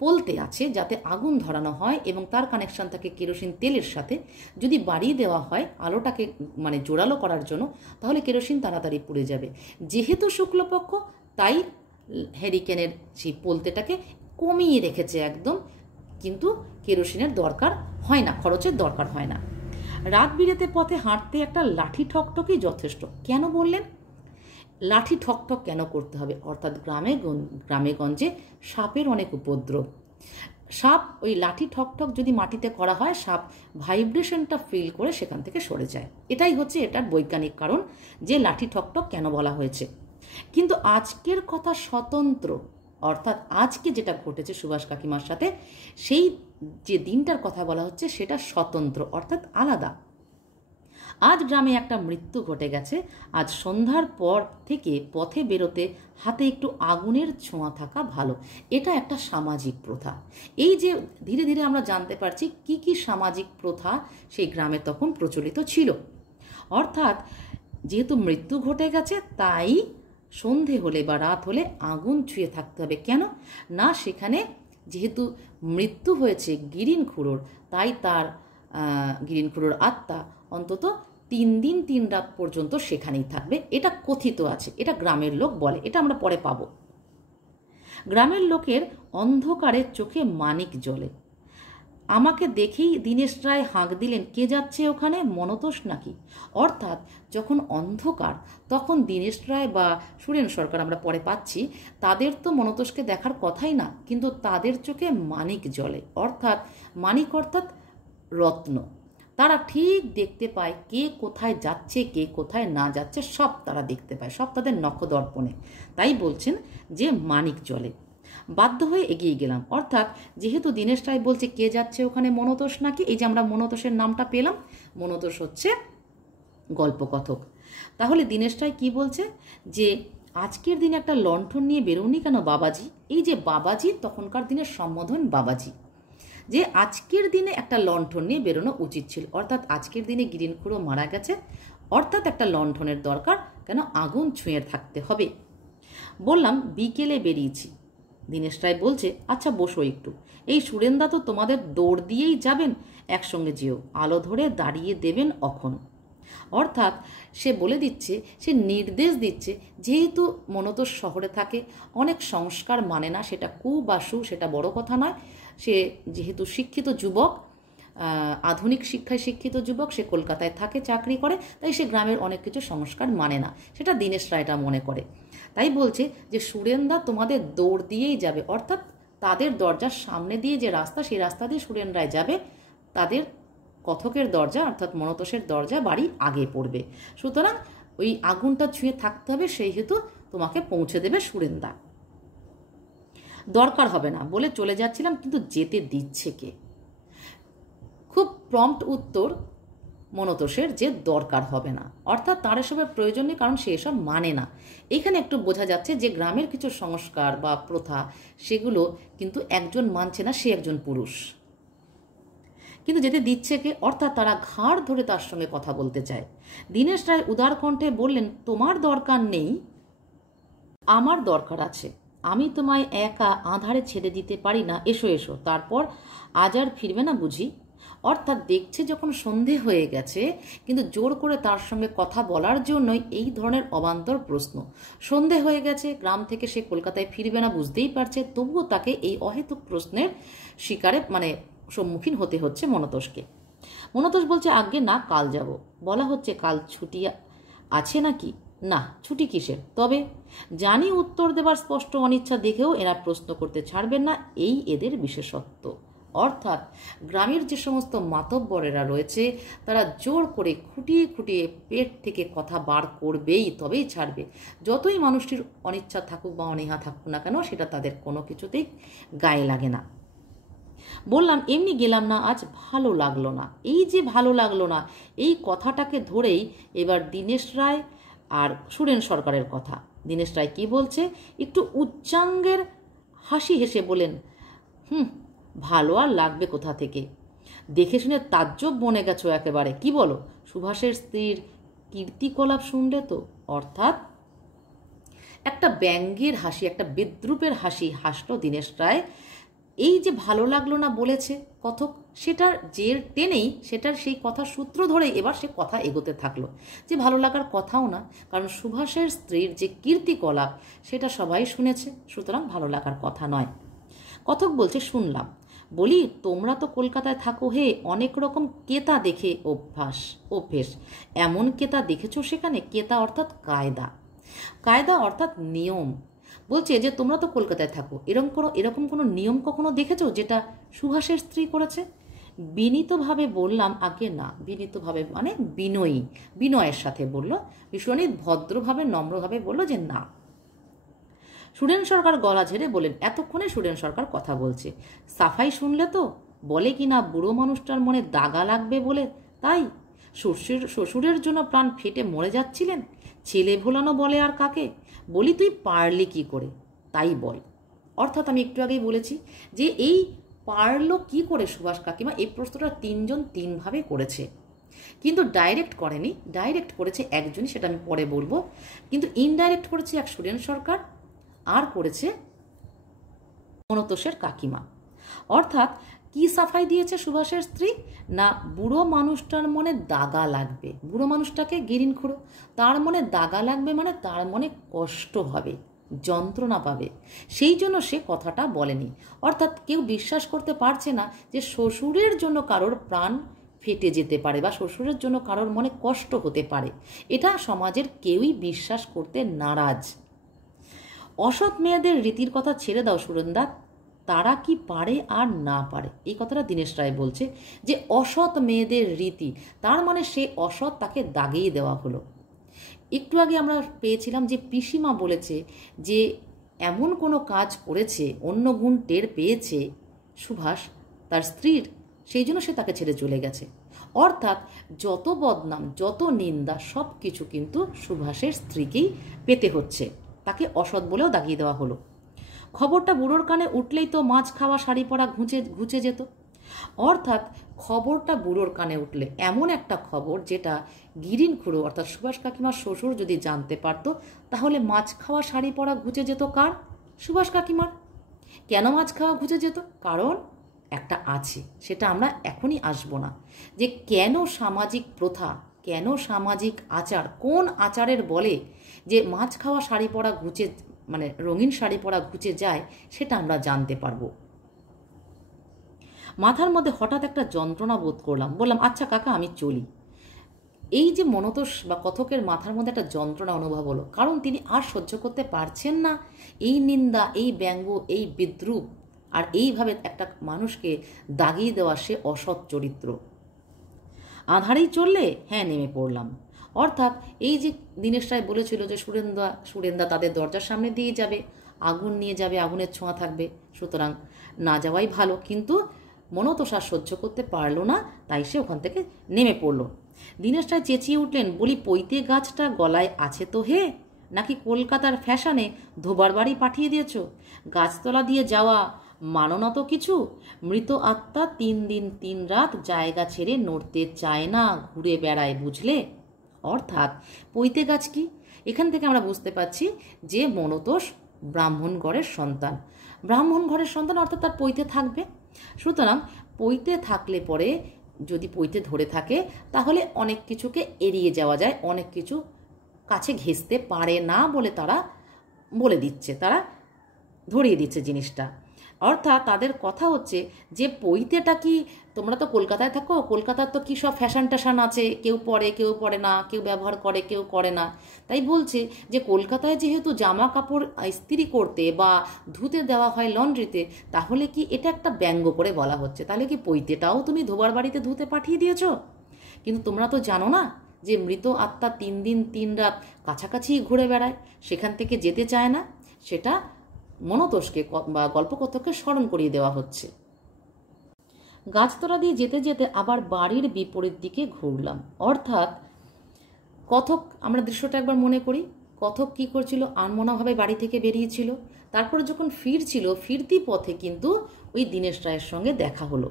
পোলতে আছে যাতে আগুন ধরানো হয় এবং তার কানেকশন থাকে কেরোসিন তেলের সাথে, যদি বাড়িয়ে দেওয়া হয় আলোটাকে মানে জোরালো করার জন্য, তাহলে কেরোসিন তাড়াতাড়ি পুড়ে যাবে। যেহেতু শুক্লপক্ষ, তাই হ্যারিকেনের সেই পোলতেটাকে কমিয়ে রেখেছে একদম, কিন্তু কেরোসিনের দরকার হয় না, খরচের দরকার হয় না। রাত বিরেতে পথে হাঁটতে একটা লাঠি ঠকঠকই যথেষ্ট। কেন বললেন লাঠি ঠকঠক কেন করতে হবে? অর্থাৎ গ্রামে গঞ্জে সাপের অনেক উপদ্রব। সাপ ওই লাঠি ঠকঠক যদি মাটিতে করা হয়, সাপ ভাইব্রেশনটা ফিল করে সেখান থেকে সরে যায়। এটাই হচ্ছে এটার বৈজ্ঞানিক কারণ যে লাঠি ঠকঠক কেন বলা হয়েছে। কিন্তু আজকের কথা স্বতন্ত্র, অর্থাৎ আজকে যেটা ঘটেছে সুভাষ কাকিমার সাথে, সেই যে দিনটার কথা বলা হচ্ছে সেটা স্বতন্ত্র, অর্থাৎ আলাদা। আজ গ্রামে একটা মৃত্যু ঘটে গেছে। আজ সন্ধ্যার পর থেকে পথে বেরোতে হাতে একটু আগুনের ছোঁয়া থাকা ভালো। এটা একটা সামাজিক প্রথা। এই যে ধীরে ধীরে আমরা জানতে পারছি কি কি সামাজিক প্রথা সেই গ্রামে তখন প্রচলিত ছিল। অর্থাৎ যেহেতু মৃত্যু ঘটে গেছে, তাই সন্ধে হলে বা রাত হলে আগুন ছুঁয়ে থাকতে হবে। কেন না, সেখানে যেহেতু মৃত্যু হয়েছে গিরিন খুড়োর, তাই তার গিরিন খুড়োর আত্মা অন্তত 3 দিন 3 রাত পর্যন্ত সেখানেই থাকবে। এটা কথিত আছে, এটা গ্রামের লোক বলে, এটা আমরা পরে পাবো। গ্রামের লোকের অন্ধকারে চোখে মানিক জ্বলে। আমাকে দেখেই দীনেশ রায় হাঁক দিলেন, কে যাচ্ছে ওখানে, মনতোষ নাকি? অর্থাৎ যখন অন্ধকার তখন দীনেশ রায় বা সুরেন সরকার আমরা পরে পাচ্ছি, তাদের তো মনতোষকে দেখার কথাই না, কিন্তু তাদের চোখে মানিক জ্বলে। অর্থাৎ মানিক অর্থাৎ রত্ন। তারা ঠিক দেখতে পায় কে কোথায় যাচ্ছে, কে কোথায় না যাচ্ছে, সব তারা দেখতে পায়, সব তাদের নখদর্পণে। তাই বলছেন যে মানিক জ্বলে। বাধ্য হয়ে এগিয়ে গেলাম। অর্থাৎ যেহেতু দীনেশ রায় বলছে কে যাচ্ছে ওখানে, মনতোষ নাকি, এই যে আমরা মনতোষের নামটা পেলাম, মনতোষ হচ্ছে গল্পকথক। তাহলে দীনেশ রায় কি বলছে যে আজকের দিনে একটা লণ্ঠন নিয়ে বেরোনি কেন বাবাজি? এই যে বাবাজি, তখনকার দিনের সম্বোধন বাবাজি, যে আজকের দিনে একটা লণ্ঠন নিয়ে বেরোনো উচিত ছিল। অর্থাৎ আজকের দিনে গিরিন খুড়ো মারা গেছে, অর্থাৎ একটা লণ্ঠনের দরকার, কেন আগুন ছুঁয়ে থাকতে হবে। বললাম বিকেলে বেরিয়েছি। দীনেশ রায় বলছে আচ্ছা বসো একটু, এই সুরেন্দা তো তোমাদের দৌড় দিয়েই যাবেন, একসঙ্গে যেও, আলো ধরে দাঁড়িয়ে দেবেন অখন। অর্থাৎ সে বলে দিচ্ছে, সে নির্দেশ দিচ্ছে, যেহেতু মনতোষ শহরে থাকে, অনেক সংস্কার মানে না, সেটা কু বা সু সেটা বড় কথা নয়। সে যেহেতু শিক্ষিত যুবক, আধুনিক শিক্ষায় শিক্ষিত যুবক, সে কলকাতায় থাকে, চাকরি করে, তাই সে গ্রামের অনেক কিছু সংস্কার মানে না, সেটা দীনেশ রায়টা মনে করে। তাই বলছে যে সুরেন্দা তোমাদের দৌড় দিয়েই যাবে, অর্থাৎ তাদের দরজার সামনে দিয়ে যে রাস্তা, সেই রাস্তা দিয়ে সুরেন রায় যাবে, তাদের কথকের দরজা অর্থাৎ মনতোষের দরজা বাড়ি আগে পড়বে। সুতরাং ওই আগুনটা ছুঁয়ে থাকতে হবে, সেই হেতু তোমাকে পৌঁছে দেবে সুরেন্দা। দরকার হবে না বলে চলে যাচ্ছিলাম, কিন্তু যেতে দিচ্ছে কে? খুব প্রম্পট উত্তর মনতোষের যে দরকার হবে না, অর্থাৎ তার এসবের প্রয়োজন নেই, কারণ সে এসব মানে না। এখানে একটু বোঝা যাচ্ছে যে গ্রামের কিছু সংস্কার বা প্রথা, সেগুলো কিন্তু একজন মানছে না, সে একজন পুরুষ, কিন্তু যেতে দিচ্ছে কে? অর্থাৎ তারা ঘাড় ধরে তার সঙ্গে কথা বলতে চায়। দীনেশ রায় উদার কণ্ঠে বললেন, তোমার দরকার নেই, আমার দরকার আছে। আমি তোমায় একা আঁধারে ছেড়ে দিতে পারি না, এসো এসো। তারপর আজ আর ফিরবে না বুঝি? অর্থাৎ দেখছে যখন সন্ধে হয়ে গেছে, কিন্তু জোর করে তার সঙ্গে কথা বলার জন্যই এই ধরনের অবান্তর প্রশ্ন। সন্ধে হয়ে গেছে, গ্রাম থেকে সে কলকাতায় ফিরবে না বুঝতেই পারছে, তবুও তাকে এই অহেতুক প্রশ্নের শিকারে সম্মুখীন হতে হচ্ছে মনতোষকে। মনতোষ বলছে আজ্ঞে না, কাল যাব। বলা হচ্ছে কাল ছুটি আছে নাকি? না, ছুটি কিসের? তবে জানি উত্তর দেবার স্পষ্ট অনিচ্ছা দেখেও এরা প্রশ্ন করতে ছাড়বেন না, এই এদের বিশেষত্ব। অর্থাৎ গ্রামের যে সমস্ত মাতব্বরেরা রয়েছে তারা জোর করে খুঁটিয়ে খুঁটিয়ে পেট থেকে কথা বার করবেই, তবেই ছাড়বে। যতই মানুষটির অনিচ্ছা থাকুক বা অনীহা থাকুক না কেন, সেটা তাদের কোনো কিছুতেই গায়ে লাগে না। বললাম এমনি গেলাম না, আজ ভালো লাগলো না। এই যে ভালো লাগলো না, এই কথাটাকে ধরেই এবার দীনেশ রায় আর সুরেন সরকারের কথা। দীনেশ রায় কি বলছে, একটু উচ্চাঙ্গের হাসি হেসে বলেন, ভালো আর লাগবে কোথা থেকে? দেখে শুনে তাজ্জব বনে গেছো একেবারে। কি বলো, সুভাষের স্ত্রীর কীর্তিকলাপ শুনলে তো? অর্থাৎ একটা ব্যঙ্গের হাসি, একটা বিদ্রুপের হাসি হাসলো দীনেশ রায়। এই যে ভালো লাগলো না বলেছে কথক, সেটার জের টেনেই, সেটার সেই কথা সূত্র ধরেই এবার সে কথা এগোতে থাকলো যে ভালো লাগার কথাও না, কারণ সুভাষের স্ত্রীর যে কীর্তিকলাপ সেটা সবাই শুনেছে, সুতরাং ভালো লাগার কথা নয়। কথক বলছে, শুনলাম। বলি, তোমরা তো কলকাতায় থাকো হে, অনেক রকম কেতা দেখে অভ্যেস। এমন কেতা দেখেছো সেখানে? কেতা অর্থাৎ কায়দা, কায়দা অর্থাৎ নিয়ম। বলছে যে তোমরা তো কলকাতায় থাকো, এরকম কোনো নিয়ম কখনো দেখেছো যেটা সুভাষের স্ত্রী করেছে? বিনীতভাবে বললাম, আগে না। বিনীতভাবে মানে বিনয়ের সাথে বলল। ভীষণই ভদ্রভাবে নম্রভাবে বলল যে না। সুরেন সরকার গলা ঝেড়ে বলেন, এতক্ষণে সুরেন সরকার কথা বলছে। সাফাই শুনলে তো? বলে কি না বুড়ো মানুষটার মনে দাগা লাগবে বলে, তাই শ্বশুরের জন্য প্রাণ ফেটে মরে যাচ্ছিলেন। ছেলে ভোলানো বলে আর কাকে? বলি, তুই পারলি কি করে তাই বল। অর্থাৎ আমি একটু আগেই বলেছি যে এই পারলো কি করে সুভাষ কাকিমা, এই প্রশ্নটা তিনজন তিনভাবে করেছে, কিন্তু ডাইরেক্ট করেনি। ডাইরেক্ট করেছে একজনই, সেটা আমি পরে বলবো, কিন্তু ইনডাইরেক্ট করেছে এক সুরেন সরকার, আর করেছে মনতোষের কাকিমা। অর্থাৎ কি সাফাই দিয়েছে সুভাষের স্ত্রী? না, বুড়ো মানুষটার মনে দাগা লাগবে। বুড়ো মানুষটাকে গিরিন খুঁড়ো, তার মনে দাগা লাগবে মানে তার মনে কষ্ট হবে, যন্ত্রণা পাবে, সেই জন্য সে কথাটা বলেনি। অর্থাৎ কেউ বিশ্বাস করতে পারছে না যে শ্বশুরের জন্য কারোর প্রাণ ফেটে যেতে পারে বা শ্বশুরের জন্য কারোর মনে কষ্ট হতে পারে, এটা সমাজের কেউই বিশ্বাস করতে নারাজ। অসৎ মেয়েদের রীতির কথা ছেড়ে দাও সুরেন্দা, তারা কি পারে আর না পারে, এই কথাটা দীনেশ রায় বলছে যে অসৎ মেয়েদের রীতি, তার মানে সে অসৎ, তাকে দাগিয়ে দেওয়া হলো। একটু আগে আমরা পেয়েছিলাম যে পিসিমা বলেছে যে এমন কোনো কাজ করেছে, অন্য গুণ টের পেয়েছে সুভাষ তার স্ত্রীর, সেই জন্য সে তাকে ছেড়ে চলে গেছে। অর্থাৎ যত বদনাম, যত নিন্দা, সব কিছু কিন্তু সুভাষের স্ত্রীকেই পেতে হচ্ছে, তাকে অসৎ বলেও দাগিয়ে দেওয়া হলো। খবরটা বুড়োর কানে উঠলেই তো মাছ খাওয়া শাড়ি পরা ঘুচে যেত। অর্থাৎ খবরটা বুড়োর কানে উঠলে, এমন একটা খবর যেটা গিরিন খুঁড়ো অর্থাৎ সুভাষ কাকিমার শ্বশুর যদি জানতে পারত, তাহলে মাছ খাওয়া শাড়ি পরা ঘুচে যেত কার? সুভাষ কাকিমার। কেন মাছ খাওয়া ঘুচে যেত? কারণ একটা আছে, সেটা আমরা এখনই আসবো না, যে কেন সামাজিক প্রথা, কেন সামাজিক আচার, কোন আচারের বলে যে মাছ খাওয়া শাড়ি পরা ঘুচে, মানে রঙিন শাড়ি পরা ঘুচে যায়, সেটা আমরা জানতে পারবো। মাথার মধ্যে হঠাৎ একটা যন্ত্রণা বোধ করলাম। বললাম, আচ্ছা কাকা, আমি চলি। এই যে মনতোষ বা কথকের মাথার মধ্যে একটা যন্ত্রণা অনুভব হলো, কারণ তিনি আর সহ্য করতে পারছেন না এই নিন্দা, এই ব্যঙ্গ, এই বিদ্রুপ, আর এইভাবে একটা মানুষকে দাগিয়ে দেওয়া সে অসৎ চরিত্র। আধারেই চললে, হ্যাঁ নেমে পড়লাম। অর্থাৎ এই যে দীনেশ রায় বলেছিল যে সুরেন্দা তাদের দরজার সামনে দিয়ে যাবে, আগুন নিয়ে যাবে, আগুনের ছোঁয়া থাকবে, সুতরাং না যাওয়াই ভালো। কিন্তু মনতোষ আর সহ্য করতে পারলো না, তাই সে ওখান থেকে নেমে পড়ল। দীনেশ রায় চেঁচিয়ে উঠলেন, বলি, পৈতে গাছটা গলায় আছে তো হে, নাকি কলকাতার ফ্যাশনে ধোবার বাড়ি পাঠিয়ে দিয়েছ? গাছতলা দিয়ে যাওয়া মানো না তো কিছু? মৃত আত্মা 3 দিন 3 রাত জায়গা ছেড়ে নড়তে চায় না, ঘুরে বেড়ায়, বুঝলে? অর্থাৎ পৈতে গাছ কি? এখান থেকে আমরা বুঝতে পারছি যে মনতোষ ব্রাহ্মণ ঘরের সন্তান। ব্রাহ্মণ ঘরের সন্তান অর্থাৎ তার পৈতে থাকবে। সুতরাং পৈতে থাকলে পরে, যদি পৈতে ধরে থাকে, তাহলে অনেক কিছুকে এড়িয়ে যাওয়া যায়, অনেক কিছু কাছে ঘেঁষতে পারে না বলে তারা বলে দিচ্ছে, তারা ধরিয়ে দিচ্ছে জিনিসটা। অর্থাৎ তাদের কথা হচ্ছে যে পৈতেটা কি, তোমরা তো কলকাতায় থাকো, কলকাতার তো কী সব ফ্যাশন ট্যাশন আছে, কেউ পরে না, কেউ ব্যবহার করে কেউ করে না। তাই বলছে যে কলকাতায় যেহেতু জামা কাপড় ইস্ত্রি করতে বা ধুতে দেওয়া হয় লন্ড্রিতে, তাহলে কি এটা একটা ব্যঙ্গ করে বলা হচ্ছে, তাহলে কি পৈতেটাও তুমি ধোবার বাড়িতে ধুতে পাঠিয়ে দিয়েছ? কিন্তু তোমরা তো জানো না যে মৃত আত্মা 3 দিন 3 রাত কাছাকাছি ঘুরে বেড়ায়, সেখান থেকে যেতে চায় না। সেটা মনতোষকে বা গল্পকথককে স্মরণ করিয়ে দেওয়া হচ্ছে। গাছতলা দিয়ে যেতে যেতে আবার বাড়ির বিপরীত দিকে ঘুরলাম। অর্থাৎ কথক, আমরা দৃশ্যটা একবার মনে করি, কথক কি করছিল, আনমনাভাবে বাড়ি থেকে বেরিয়েছিল। তারপরে যখন ফিরছিল, ফিরতি পথে কিন্তু ওই দীনেশ রায়ের সঙ্গে দেখা হলো।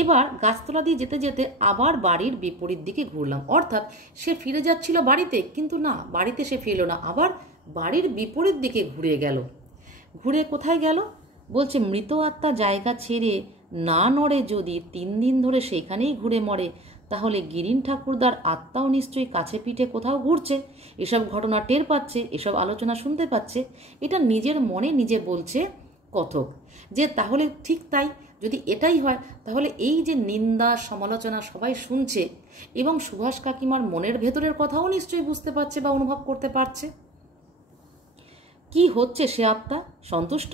এবার গাছতলা দিয়ে যেতে যেতে আবার বাড়ির বিপরীত দিকে ঘুরলাম। অর্থাৎ সে ফিরে যাচ্ছিল বাড়িতে, কিন্তু না, বাড়িতে সে ফিরল না, আবার বাড়ির বিপরীত দিকে ঘুরে গেল। ঘুরে কোথায় গেল? বলছে মৃত আত্মা জায়গা ছেড়ে না নড়ে যদি 3 দিন ধরে সেখানেই ঘুরে মরে, তাহলে গিরিন ঠাকুরদার আত্মাও নিশ্চয়ই কাছে পিঠে কোথাও ঘুরছে, এসব ঘটনা টের পাচ্ছে, এসব আলোচনা শুনতে পাচ্ছে। এটা নিজের মনে নিজে বলছে কথক, যে তাহলে ঠিক তাই, যদি এটাই হয় তাহলে এই যে নিন্দা সমালোচনা সবাই শুনছে এবং সুভাষ কাকিমার মনের ভেতরের কথাও নিশ্চয়ই বুঝতে পারছে বা অনুভব করতে পারছে। কি হচ্ছে সে আত্মা? সন্তুষ্ট,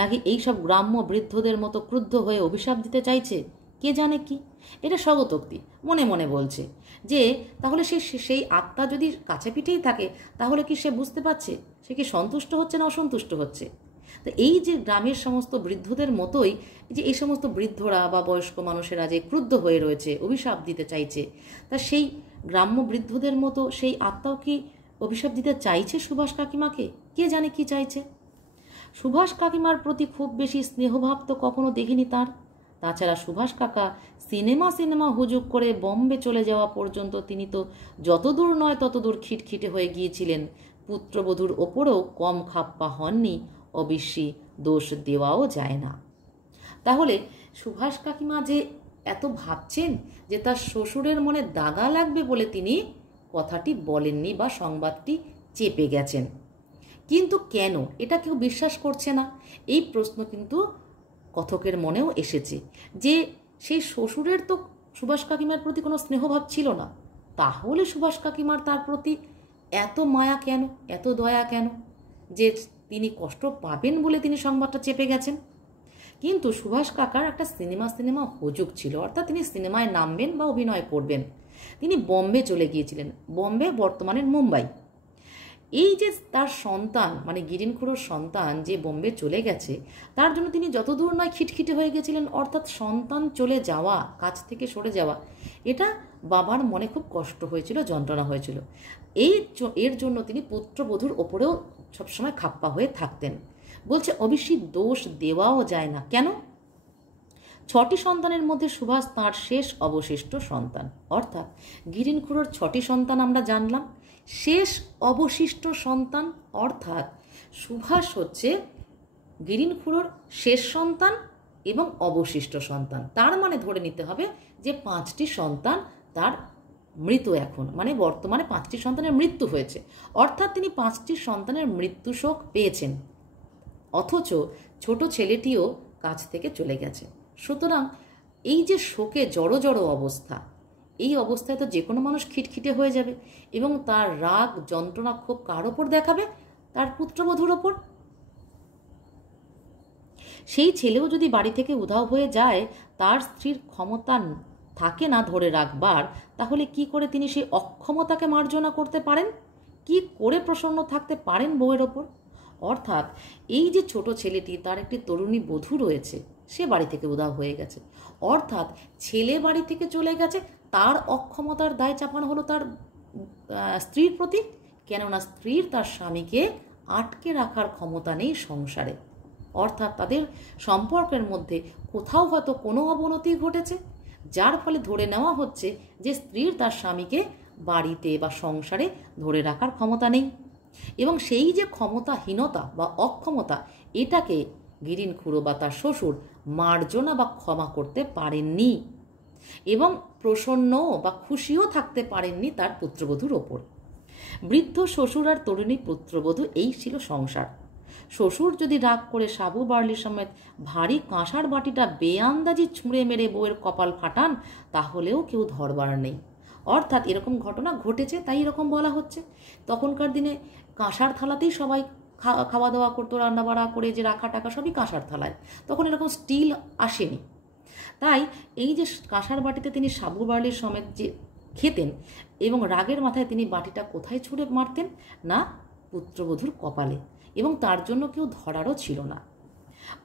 নাকি এই সব গ্রাম্য বৃদ্ধদের মতো ক্রুদ্ধ হয়ে অভিশাপ দিতে চাইছে? কে জানে কি। এটা স্বগতোক্তি, মনে মনে বলছে যে তাহলে সেই আত্মা যদি কাছে পিঠেই থাকে, তাহলে কি সে বুঝতে পারছে সে কি সন্তুষ্ট হচ্ছে না অসন্তুষ্ট হচ্ছে? তো এই যে গ্রামের সমস্ত বৃদ্ধদের মতোই যে এই সমস্ত বৃদ্ধরা বা বয়স্ক মানুষেরা যে ক্রুদ্ধ হয়ে রয়েছে, অভিশাপ দিতে চাইছে, তা সেই গ্রাম্য বৃদ্ধদের মতো সেই আত্মাও কি অভিশাপ দিতে চাইছে সুভাষ কাকিমাকে? কে জানে কি চাইছে। সুভাষ কাকিমার প্রতি খুব বেশি স্নেহভাব তো কখনো দেখিনি তার। তাছাড়া সুভাষ কাকা সিনেমা হুজুক করে বম্বে চলে যাওয়া পর্যন্ত তিনি তো যতদূর নয় ততদূর খিটখিটে হয়ে গিয়েছিলেন, পুত্রবধূর ওপরেও কম খাপ্পা হননি, অবশ্যই দোষ দেওয়াও যায় না। তাহলে সুভাষ কাকিমা যে এত ভাবছেন যে তার শ্বশুরের মনে দাগা লাগবে বলে তিনি কথাটি বলেননি বা সংবাদটি চেপে গেছেন। কিন্তু কেন এটা কেউ বিশ্বাস করছে না, এই প্রশ্ন কিন্তু কথকের মনেও এসেছে যে সেই শ্বশুরের তো সুভাষ কাকিমার প্রতি কোনো স্নেহভাব ছিল না, তাহলে সুভাষ কাকিমার তার প্রতি এত মায়া কেন, এত দয়া কেন, যে তিনি কষ্ট পাবেন বলে তিনি সংবাদটা চেপে গেছেন। কিন্তু সুভাষ কাকার একটা সিনেমা হুজুক ছিল, অর্থাৎ তিনি সিনেমায় নামবেন বা অভিনয় করবেন। তিনি বম্বে চলে গিয়েছিলেন, বম্বে বর্তমানের মুম্বাই। এই যে তার সন্তান মানে গিরিন খুড়োর সন্তান যে বোম্বে চলে গেছে, তার জন্য তিনি যতদূর নয় খিটখিটে হয়ে গেছিলেন। অর্থাৎ সন্তান চলে যাওয়া, কাছ থেকে সরে যাওয়া, এটা বাবার মনে খুব কষ্ট হয়েছিল, যন্ত্রণা হয়েছিল। এর জন্য তিনি পুত্রবধূর ওপরেও সবসময় খাপ্পা হয়ে থাকতেন। বলছে অবশ্যই দোষ দেওয়াও যায় না। কেন? 6টি সন্তানের মধ্যে সুভাষ তাঁর শেষ অবশিষ্ট সন্তান। অর্থাৎ গিরিন খুড়োর 6টি সন্তান আমরা জানলাম, শেষ অবশিষ্ট সন্তান অর্থাৎ সুভাষ হচ্ছে গিরিন খুড়োর শেষ সন্তান এবং অবশিষ্ট সন্তান। তার মানে ধরে নিতে হবে যে 5টি সন্তান তার মৃত এখন, মানে বর্তমানে 5টি সন্তানের মৃত্যু হয়েছে, অর্থাৎ তিনি 5টি সন্তানের মৃত্যু শোক পেয়েছেন, অথচ ছোট ছেলেটিও কাছ থেকে চলে গেছে। সুতরাং এই যে শোকে জড়ো জড়ো অবস্থা, এই অবস্থায় তো যে কোনো মানুষ খিটখিটে হয়ে যাবে এবং তার রাগ যন্ত্রণা ক্ষোভ কার ওপর দেখাবে? তার পুত্রবধূর ওপর। সেই ছেলেও যদি বাড়ি থেকে উধাও হয়ে যায়, তার স্ত্রীর ক্ষমতা থাকে না ধরে রাখবার, তাহলে কি করে তিনি সেই অক্ষমতাকে মার্জনা করতে পারেন? কি করে প্রসন্ন থাকতে পারেন বউয়ের ওপর? অর্থাৎ এই যে ছোট ছেলেটি, তার একটি তরুণী বধূ রয়েছে, সে বাড়ি থেকে উধাও হয়ে গেছে, অর্থাৎ ছেলে বাড়ি থেকে চলে গেছে, তার অক্ষমতার দায় চাপানো হলো তার স্ত্রীর প্রতি। কেননা স্ত্রীর তার স্বামীকে আটকে রাখার ক্ষমতা নেই সংসারে, অর্থাৎ তাদের সম্পর্কের মধ্যে কোথাও হয়তো কোনো অবনতি ঘটেছে, যার ফলে ধরে নেওয়া হচ্ছে যে স্ত্রীর তার স্বামীকে বাড়িতে বা সংসারে ধরে রাখার ক্ষমতা নেই। এবং সেই যে ক্ষমতাহীনতা বা অক্ষমতা, এটাকে গিরিন খুড়ো বা তার শ্বশুর মার্জনা বা ক্ষমা করতে পারেননি এবং প্রসন্ন বা খুশিও থাকতে পারেননি তার পুত্রবধূর ওপর। বৃদ্ধ শ্বশুর আর তরুণী পুত্রবধূ, এই ছিল সংসার। শ্বশুর যদি রাগ করে সাবু বার্লি সমেত ভারী কাঁসার বাটিটা বেআন্দাজি ছুঁড়ে মেরে বউয়ের কপাল ফাটান, তাহলেও কেউ ধরবার নেই। অর্থাৎ এরকম ঘটনা ঘটেছে, তাই এরকম বলা হচ্ছে। তখনকার দিনে কাঁসার থালাতেই সবাই খাওয়া দাওয়া করতো, রান্নাবাড়া করে যে রাখা টাকা সবই কাঁসার থালায়, তখন এরকম স্টিল আসেনি। তাই এই যে কাঁসার বাটিতে তিনি সাবু বার্লির সমেত যে খেতেন, এবং রাগের মাথায় তিনি বাটিটা কোথায় ছুঁড়ে মারতেন না পুত্রবধূর কপালে, এবং তার জন্য কেউ ধরারও ছিল না।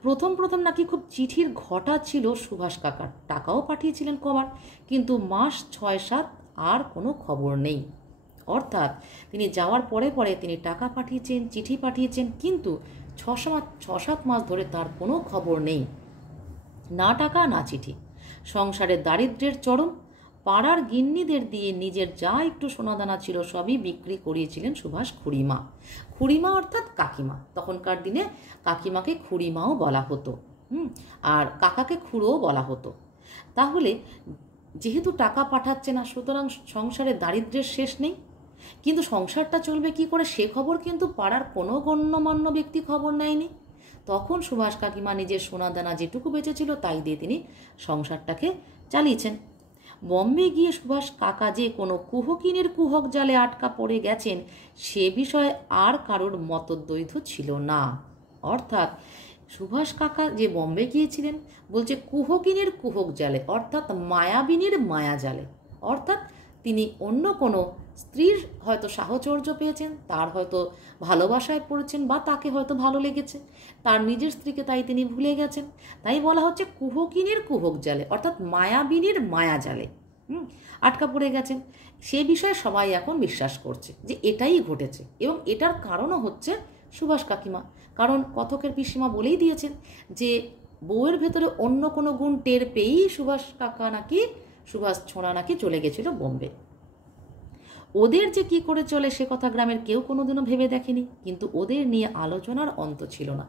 প্রথম প্রথম নাকি খুব চিঠির ঘটা ছিল সুভাষ কাকার, টাকাও পাঠিয়েছিলেন কবার, কিন্তু মাস 6-7 আর কোনো খবর নেই। অর্থাৎ তিনি যাওয়ার পরে পরে তিনি টাকা পাঠিয়েছেন, চিঠি পাঠিয়েছেন, কিন্তু 6-7 মাস ধরে তার কোনো খবর নেই, না টাকা না চিঠি। সংসারের দারিদ্র্যের চরম, পাড়ার গিন্নিদের দিয়ে নিজের যা একটু সোনাদানা ছিল সবই বিক্রি করিয়েছিলেন সুভাষ খুড়িমা। খুড়িমা অর্থাৎ কাকিমা, তখনকার দিনে কাকিমাকে খুড়িমাও বলা হতো, আর কাকাকে খুড়োও বলা হতো। তাহলে যেহেতু টাকা পাঠাচ্ছে না, সুতরাং সংসারে দারিদ্র্যের শেষ নেই। কিন্তু সংসারটা চলবে কি করে সে খবর কিন্তু পাড়ার কোনো গণ্যমান্য ব্যক্তি খবর নেয়নি। তখন সুভাষ কাকিমা নিজের সোনাদানা যেটুকু বেঁচেছিল তাই দিয়ে তিনি সংসারটাকে চালিয়েছেন। বম্বে গিয়ে সুভাষ কাকা যে কোনো কুহকিনের কুহক জালে আটকা পড়ে গেছেন সে বিষয়ে আর কারোর মতদ্বৈধ ছিল না। অর্থাৎ সুভাষ কাকা যে বম্বে গিয়েছিলেন বলছে কুহকিনের কুহক জালে, অর্থাৎ মায়াবিনীর মায়া জালে। অর্থাৎ তিনি অন্য কোনো স্ত্রীর হয়তো সাহচর্য পেয়েছেন, তার হয়তো ভালোবাসায় পড়েছেন, বা তাকে হয়তো ভালো লেগেছে, তার নিজের স্ত্রীকে তাই তিনি ভুলে গেছেন। তাই বলা হচ্ছে কুহকিনের কুহক জালে, অর্থাৎ মায়াবিনীর মায়া জালে আটকা পড়ে গেছেন। সে বিষয়ে সবাই এখন বিশ্বাস করছে যে এটাই ঘটেছে, এবং এটার কারণও হচ্ছে সুভাষ কাকিমা। কারণ কথকের পিসিমা বলেই দিয়েছেন যে বউয়ের ভেতরে অন্য কোনো গুণ টের পেয়েই সুভাষ ছোঁড়া নাকি চলে গেছিল বোম্বে। ওদের যে কি করে চলে সে কথা গ্রামের কেউ কোনোদিনও ভেবে দেখেনি, কিন্তু ওদের নিয়ে আলোচনার অন্ত ছিল না।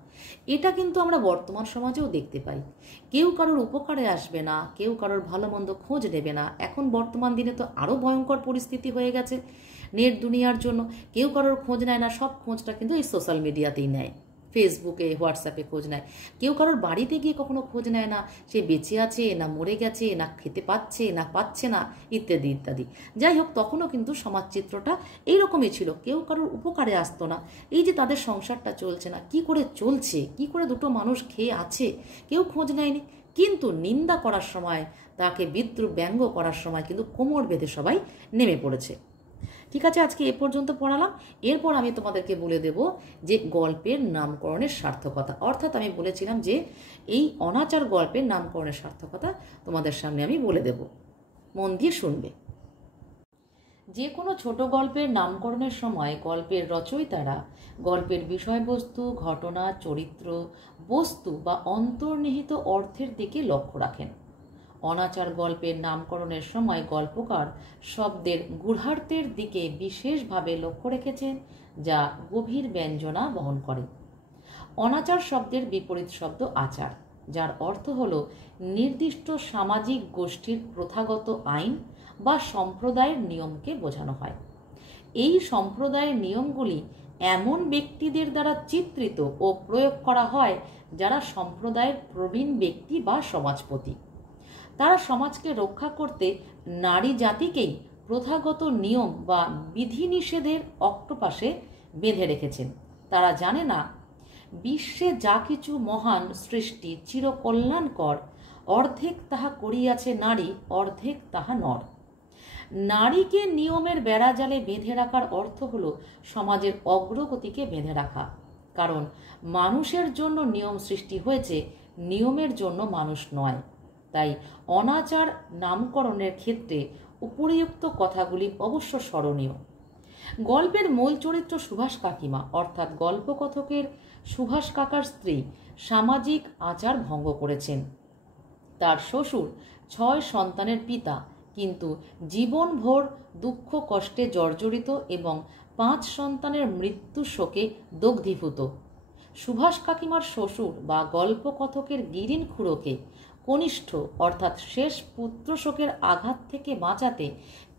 এটা কিন্তু আমরা বর্তমান সমাজেও দেখতে পাই। কেউ কারোর উপকারে আসবে না, কেউ কারোর ভালো মন্দ খোঁজ নেবে না। এখন বর্তমান দিনে তো আরও ভয়ঙ্কর পরিস্থিতি হয়ে গেছে নেট দুনিয়ার জন্য। কেউ কারোর খোঁজ নেয় না, সব খোঁজটা কিন্তু এই সোশ্যাল মিডিয়াতেই নেয়, ফেসবুকে হোয়াটসঅ্যাপে খোঁজ নেয়। কেউ কারোর বাড়িতে গিয়ে কখনো খোঁজ নেয় না সে বেঁচে আছে না মরে গেছে, না খেতে পাচ্ছে না পাচ্ছে না, ইত্যাদি ইত্যাদি। যাই হোক, তখনও কিন্তু সমাজ চিত্রটা এইরকমই ছিল, কেউ কারোর উপকারে আসতো না। এই যে তাদের সংসারটা চলছে না, কি করে চলছে, কি করে দুটো মানুষ খেয়ে আছে, কেউ খোঁজ নেয়নি। কিন্তু নিন্দা করার সময়, তাকে বিদ্রুপ ব্যঙ্গ করার সময় কিন্তু কোমর বেঁধে সবাই নেমে পড়েছে। ঠিক আছে, আজকে এ পর্যন্ত পড়ালাম। এরপর আমি তোমাদেরকে বলে দেব যে গল্পের নামকরণের সার্থকতা। অর্থাৎ আমি বলেছিলাম যে এই অনাচার গল্পের নামকরণের সার্থকতা তোমাদের সামনে আমি বলে দেব, মন দিয়ে শুনবে। যে কোনো ছোট গল্পের নামকরণের সময় গল্পের রচয়িতারা গল্পের বিষয়বস্তু, ঘটনা, চরিত্র, বস্তু বা অন্তর্নিহিত অর্থের দিকে লক্ষ্য রাখেন। অনাচার গল্পের নামকরণের সময় গল্পকার শব্দের গূঢ়ার্থের দিকে বিশেষভাবে লক্ষ্য রেখেছেন, যা গভীর ব্যঞ্জনা বহন করে। অনাচার শব্দের বিপরীত শব্দ আচার, যার অর্থ হল নির্দিষ্ট সামাজিক গোষ্ঠীর প্রথাগত আইন বা সম্প্রদায়ের নিয়মকে বোঝানো হয়। এই সম্প্রদায়ের নিয়মগুলি এমন ব্যক্তিদের দ্বারা চিত্রিত ও প্রয়োগ করা হয় যারা সম্প্রদায়ের প্রবীণ ব্যক্তি বা সমাজপতি। তারা সমাজকে রক্ষা করতে নারী জাতিকেই প্রথাগত নিয়ম বা বিধিনিষেধের অক্টোপাসে বেঁধে রেখেছেন। তারা জানে না বিশ্বে যা কিছু মহান সৃষ্টি চিরকল্যাণকর, অর্ধেক তাহা করিয়াছে নারী, অর্ধেক তাহা নর। নারীকে নিয়মের বেড়াজালে বেঁধে রাখার অর্থ হল সমাজের অগ্রগতিকে বেঁধে রাখা। কারণ মানুষের জন্য নিয়ম সৃষ্টি হয়েছে, নিয়মের জন্য মানুষ নয়। তাই অনাচার নামকরণের ক্ষেত্রে উপরিউক্ত কথাগুলি অবশ্য স্মরণীয়। গল্পের মূল চরিত্র সুভাষ কাকিমা, অর্থাৎ গল্পকথকের সুভাষ কাকার স্ত্রী সামাজিক আচার ভঙ্গ করেছেন। তার শ্বশুর 6 সন্তানের পিতা, কিন্তু জীবনভর দুঃখ কষ্টে জর্জরিত এবং 5 সন্তানের মৃত্যু শোকে দগ্ধীভূত। সুভাষ কাকিমার শ্বশুর বা গল্পকথকের গিরিন খুড়োকে কনিষ্ঠ অর্থাৎ শেষ পুত্র শোকের আঘাত থেকে বাঁচাতে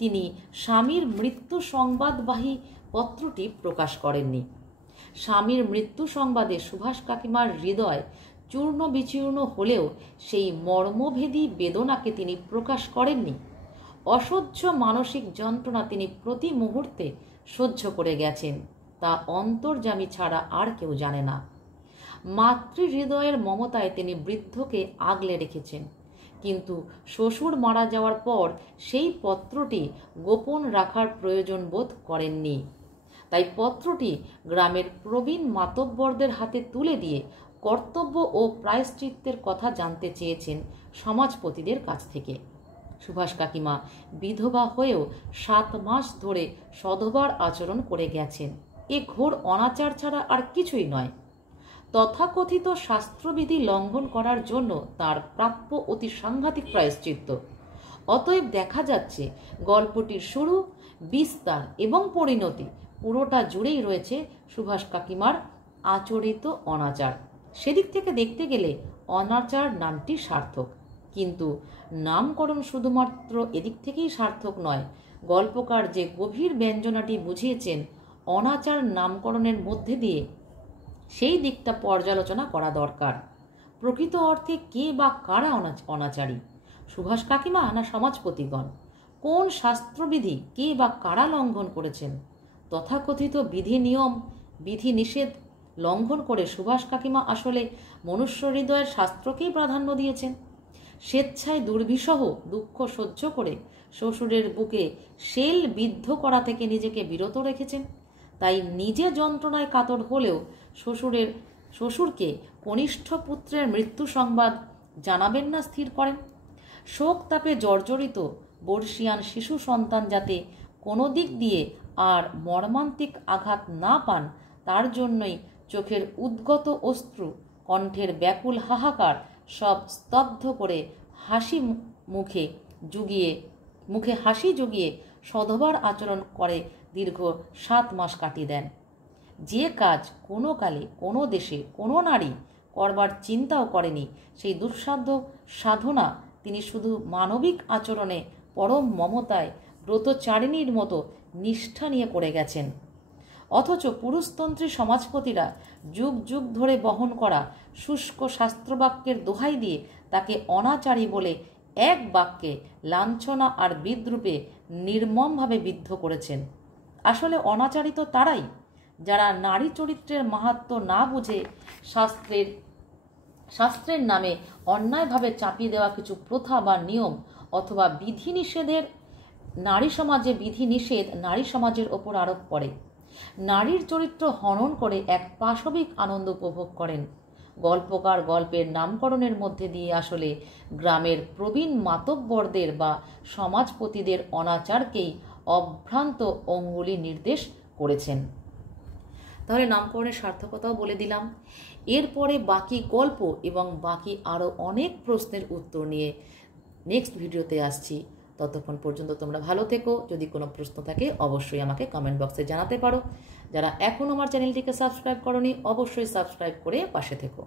তিনি স্বামীর মৃত্যু সংবাদবাহী পত্রটি প্রকাশ করেননি। স্বামীর মৃত্যু সংবাদে সুভাষ কাকিমার হৃদয় চূর্ণ বিচূর্ণ হলেও সেই মর্মভেদী বেদনাকে তিনি প্রকাশ করেননি। অসহ্য মানসিক যন্ত্রণা তিনি প্রতি মুহূর্তে সহ্য করে গেছেন, তা অন্তর্যামী ছাড়া আর কেউ জানে না। মাতৃহৃদয়ের মমতায় তিনি বৃদ্ধকে আগলে রেখেছেন, কিন্তু শ্বশুর মারা যাওয়ার পর সেই পত্রটি গোপন রাখার প্রয়োজন বোধ করেননি। তাই পত্রটি গ্রামের প্রবীণ মাতব্বরদের হাতে তুলে দিয়ে কর্তব্য ও প্রায়শ্চিত্তের কথা জানতে চেয়েছেন সমাজপতিদের কাছ থেকে। সুভাষ কাকিমা বিধবা হয়েও 7 মাস ধরে সধবার আচরণ করে গেছেন। এ ঘোর অনাচার ছাড়া আর কিছুই নয়। তথাকথিত শাস্ত্রবিধি লঙ্ঘন করার জন্য তার প্রাপ্য অতি সাংঘাতিক প্রায়শ্চিত্ত। অতএব দেখা যাচ্ছে গল্পটির শুরু, বিস্তার এবং পরিণতি পুরোটা জুড়েই রয়েছে সুভাষ কাকিমার আচরিত অনাচার। সেদিক থেকে দেখতে গেলে অনাচার নামটি সার্থক, কিন্তু নামকরণ শুধুমাত্র এদিক থেকেই সার্থক নয়। গল্পকার যে গভীর ব্যঞ্জনাটি বুঝিয়েছেন অনাচার নামকরণের মধ্যে দিয়ে, সেই দিকটা পর্যালোচনা করা দরকার। প্রকৃত অর্থে কে বা কারা অনাচারী, সুভাষ কাকিমা না সমাজপতিগণ? কোন শাস্ত্রবিধি কে বা কারা লঙ্ঘন করেছেন? তথাকথিত বিধি নিয়ম, বিধি নিষেধ লঙ্ঘন করে সুভাষ কাকিমা আসলে মনুষ্য হৃদয়ের শাস্ত্রকেই প্রাধান্য দিয়েছেন। স্বেচ্ছায় দুর্বিষহ দুঃখ সহ্য করে শ্বশুরের বুকে শেল বিদ্ধ করা থেকে নিজেকে বিরত রেখেছেন। তাই নিজে যন্ত্রণায় কাতর হলেও শ্বশুরকে কনিষ্ঠ পুত্রের মৃত্যু সংবাদ জানাবেন না স্থির করেন। শোক তাপে জর্জরিত বর্ষিয়ান শিশু সন্তান যাতে কোনো দিক দিয়ে আর মর্মান্তিক আঘাত না পান, তার জন্যই চোখের উদ্গত অশ্রু, কণ্ঠের ব্যাকুল হাহাকার সব স্তব্ধ করে মুখে হাসি জুগিয়ে সধবার আচরণ করে দীর্ঘ 7 মাস কাটিয়ে দেন। যে কাজ কোনো কালে, কোনো দেশে, কোনো নারী করবার চিন্তাও করেনি, সেই দুঃসাধ্য সাধনা তিনি শুধু মানবিক আচরণে পরম মমতায় ব্রতচারিণীর মতো নিষ্ঠা নিয়ে করে গেছেন। অথচ পুরুষতন্ত্রী সমাজপতিরা যুগ যুগ ধরে বহন করা শুষ্ক শাস্ত্রবাক্যের দোহাই দিয়ে তাকে অনাচারী বলে এক বাক্যে লাঞ্ছনা আর বিদ্রূপে নির্মমভাবে বিদ্ধ করেছেন। আসলে অনাচারিত তারাই যারা নারী চরিত্রের মাহাত্ম্য না বুঝে শাস্ত্রের নামে অন্যায়ভাবে চাপিয়ে দেওয়া কিছু প্রথা বা নিয়ম অথবা বিধিনিষেধের নারী সমাজের ওপর আরোপ করে নারীর চরিত্র হনন করে এক পাশবিক আনন্দ উপভোগ করেন। গল্পকার গল্পের নামকরণের মধ্যে দিয়ে আসলে গ্রামের প্রবীণ মাতব্বরদের বা সমাজপতিদের অনাচারকেই অভ্রান্ত অঙ্গুলি নির্দেশ করেছেন। তাহলে নামকরণের সার্থকতাও বলে দিলাম। এরপরে বাকি গল্প এবং বাকি আরও অনেক প্রশ্নের উত্তর নিয়ে নেক্সট ভিডিওতে আসছি। ততক্ষণ পর্যন্ত তোমরা ভালো থেকো। যদি কোনো প্রশ্ন থাকে অবশ্যই আমাকে কমেন্ট বক্সে জানাতে পারো। যারা এখনও আমার চ্যানেলটিকে সাবস্ক্রাইব করোনি অবশ্যই সাবস্ক্রাইব করে পাশে থেকো।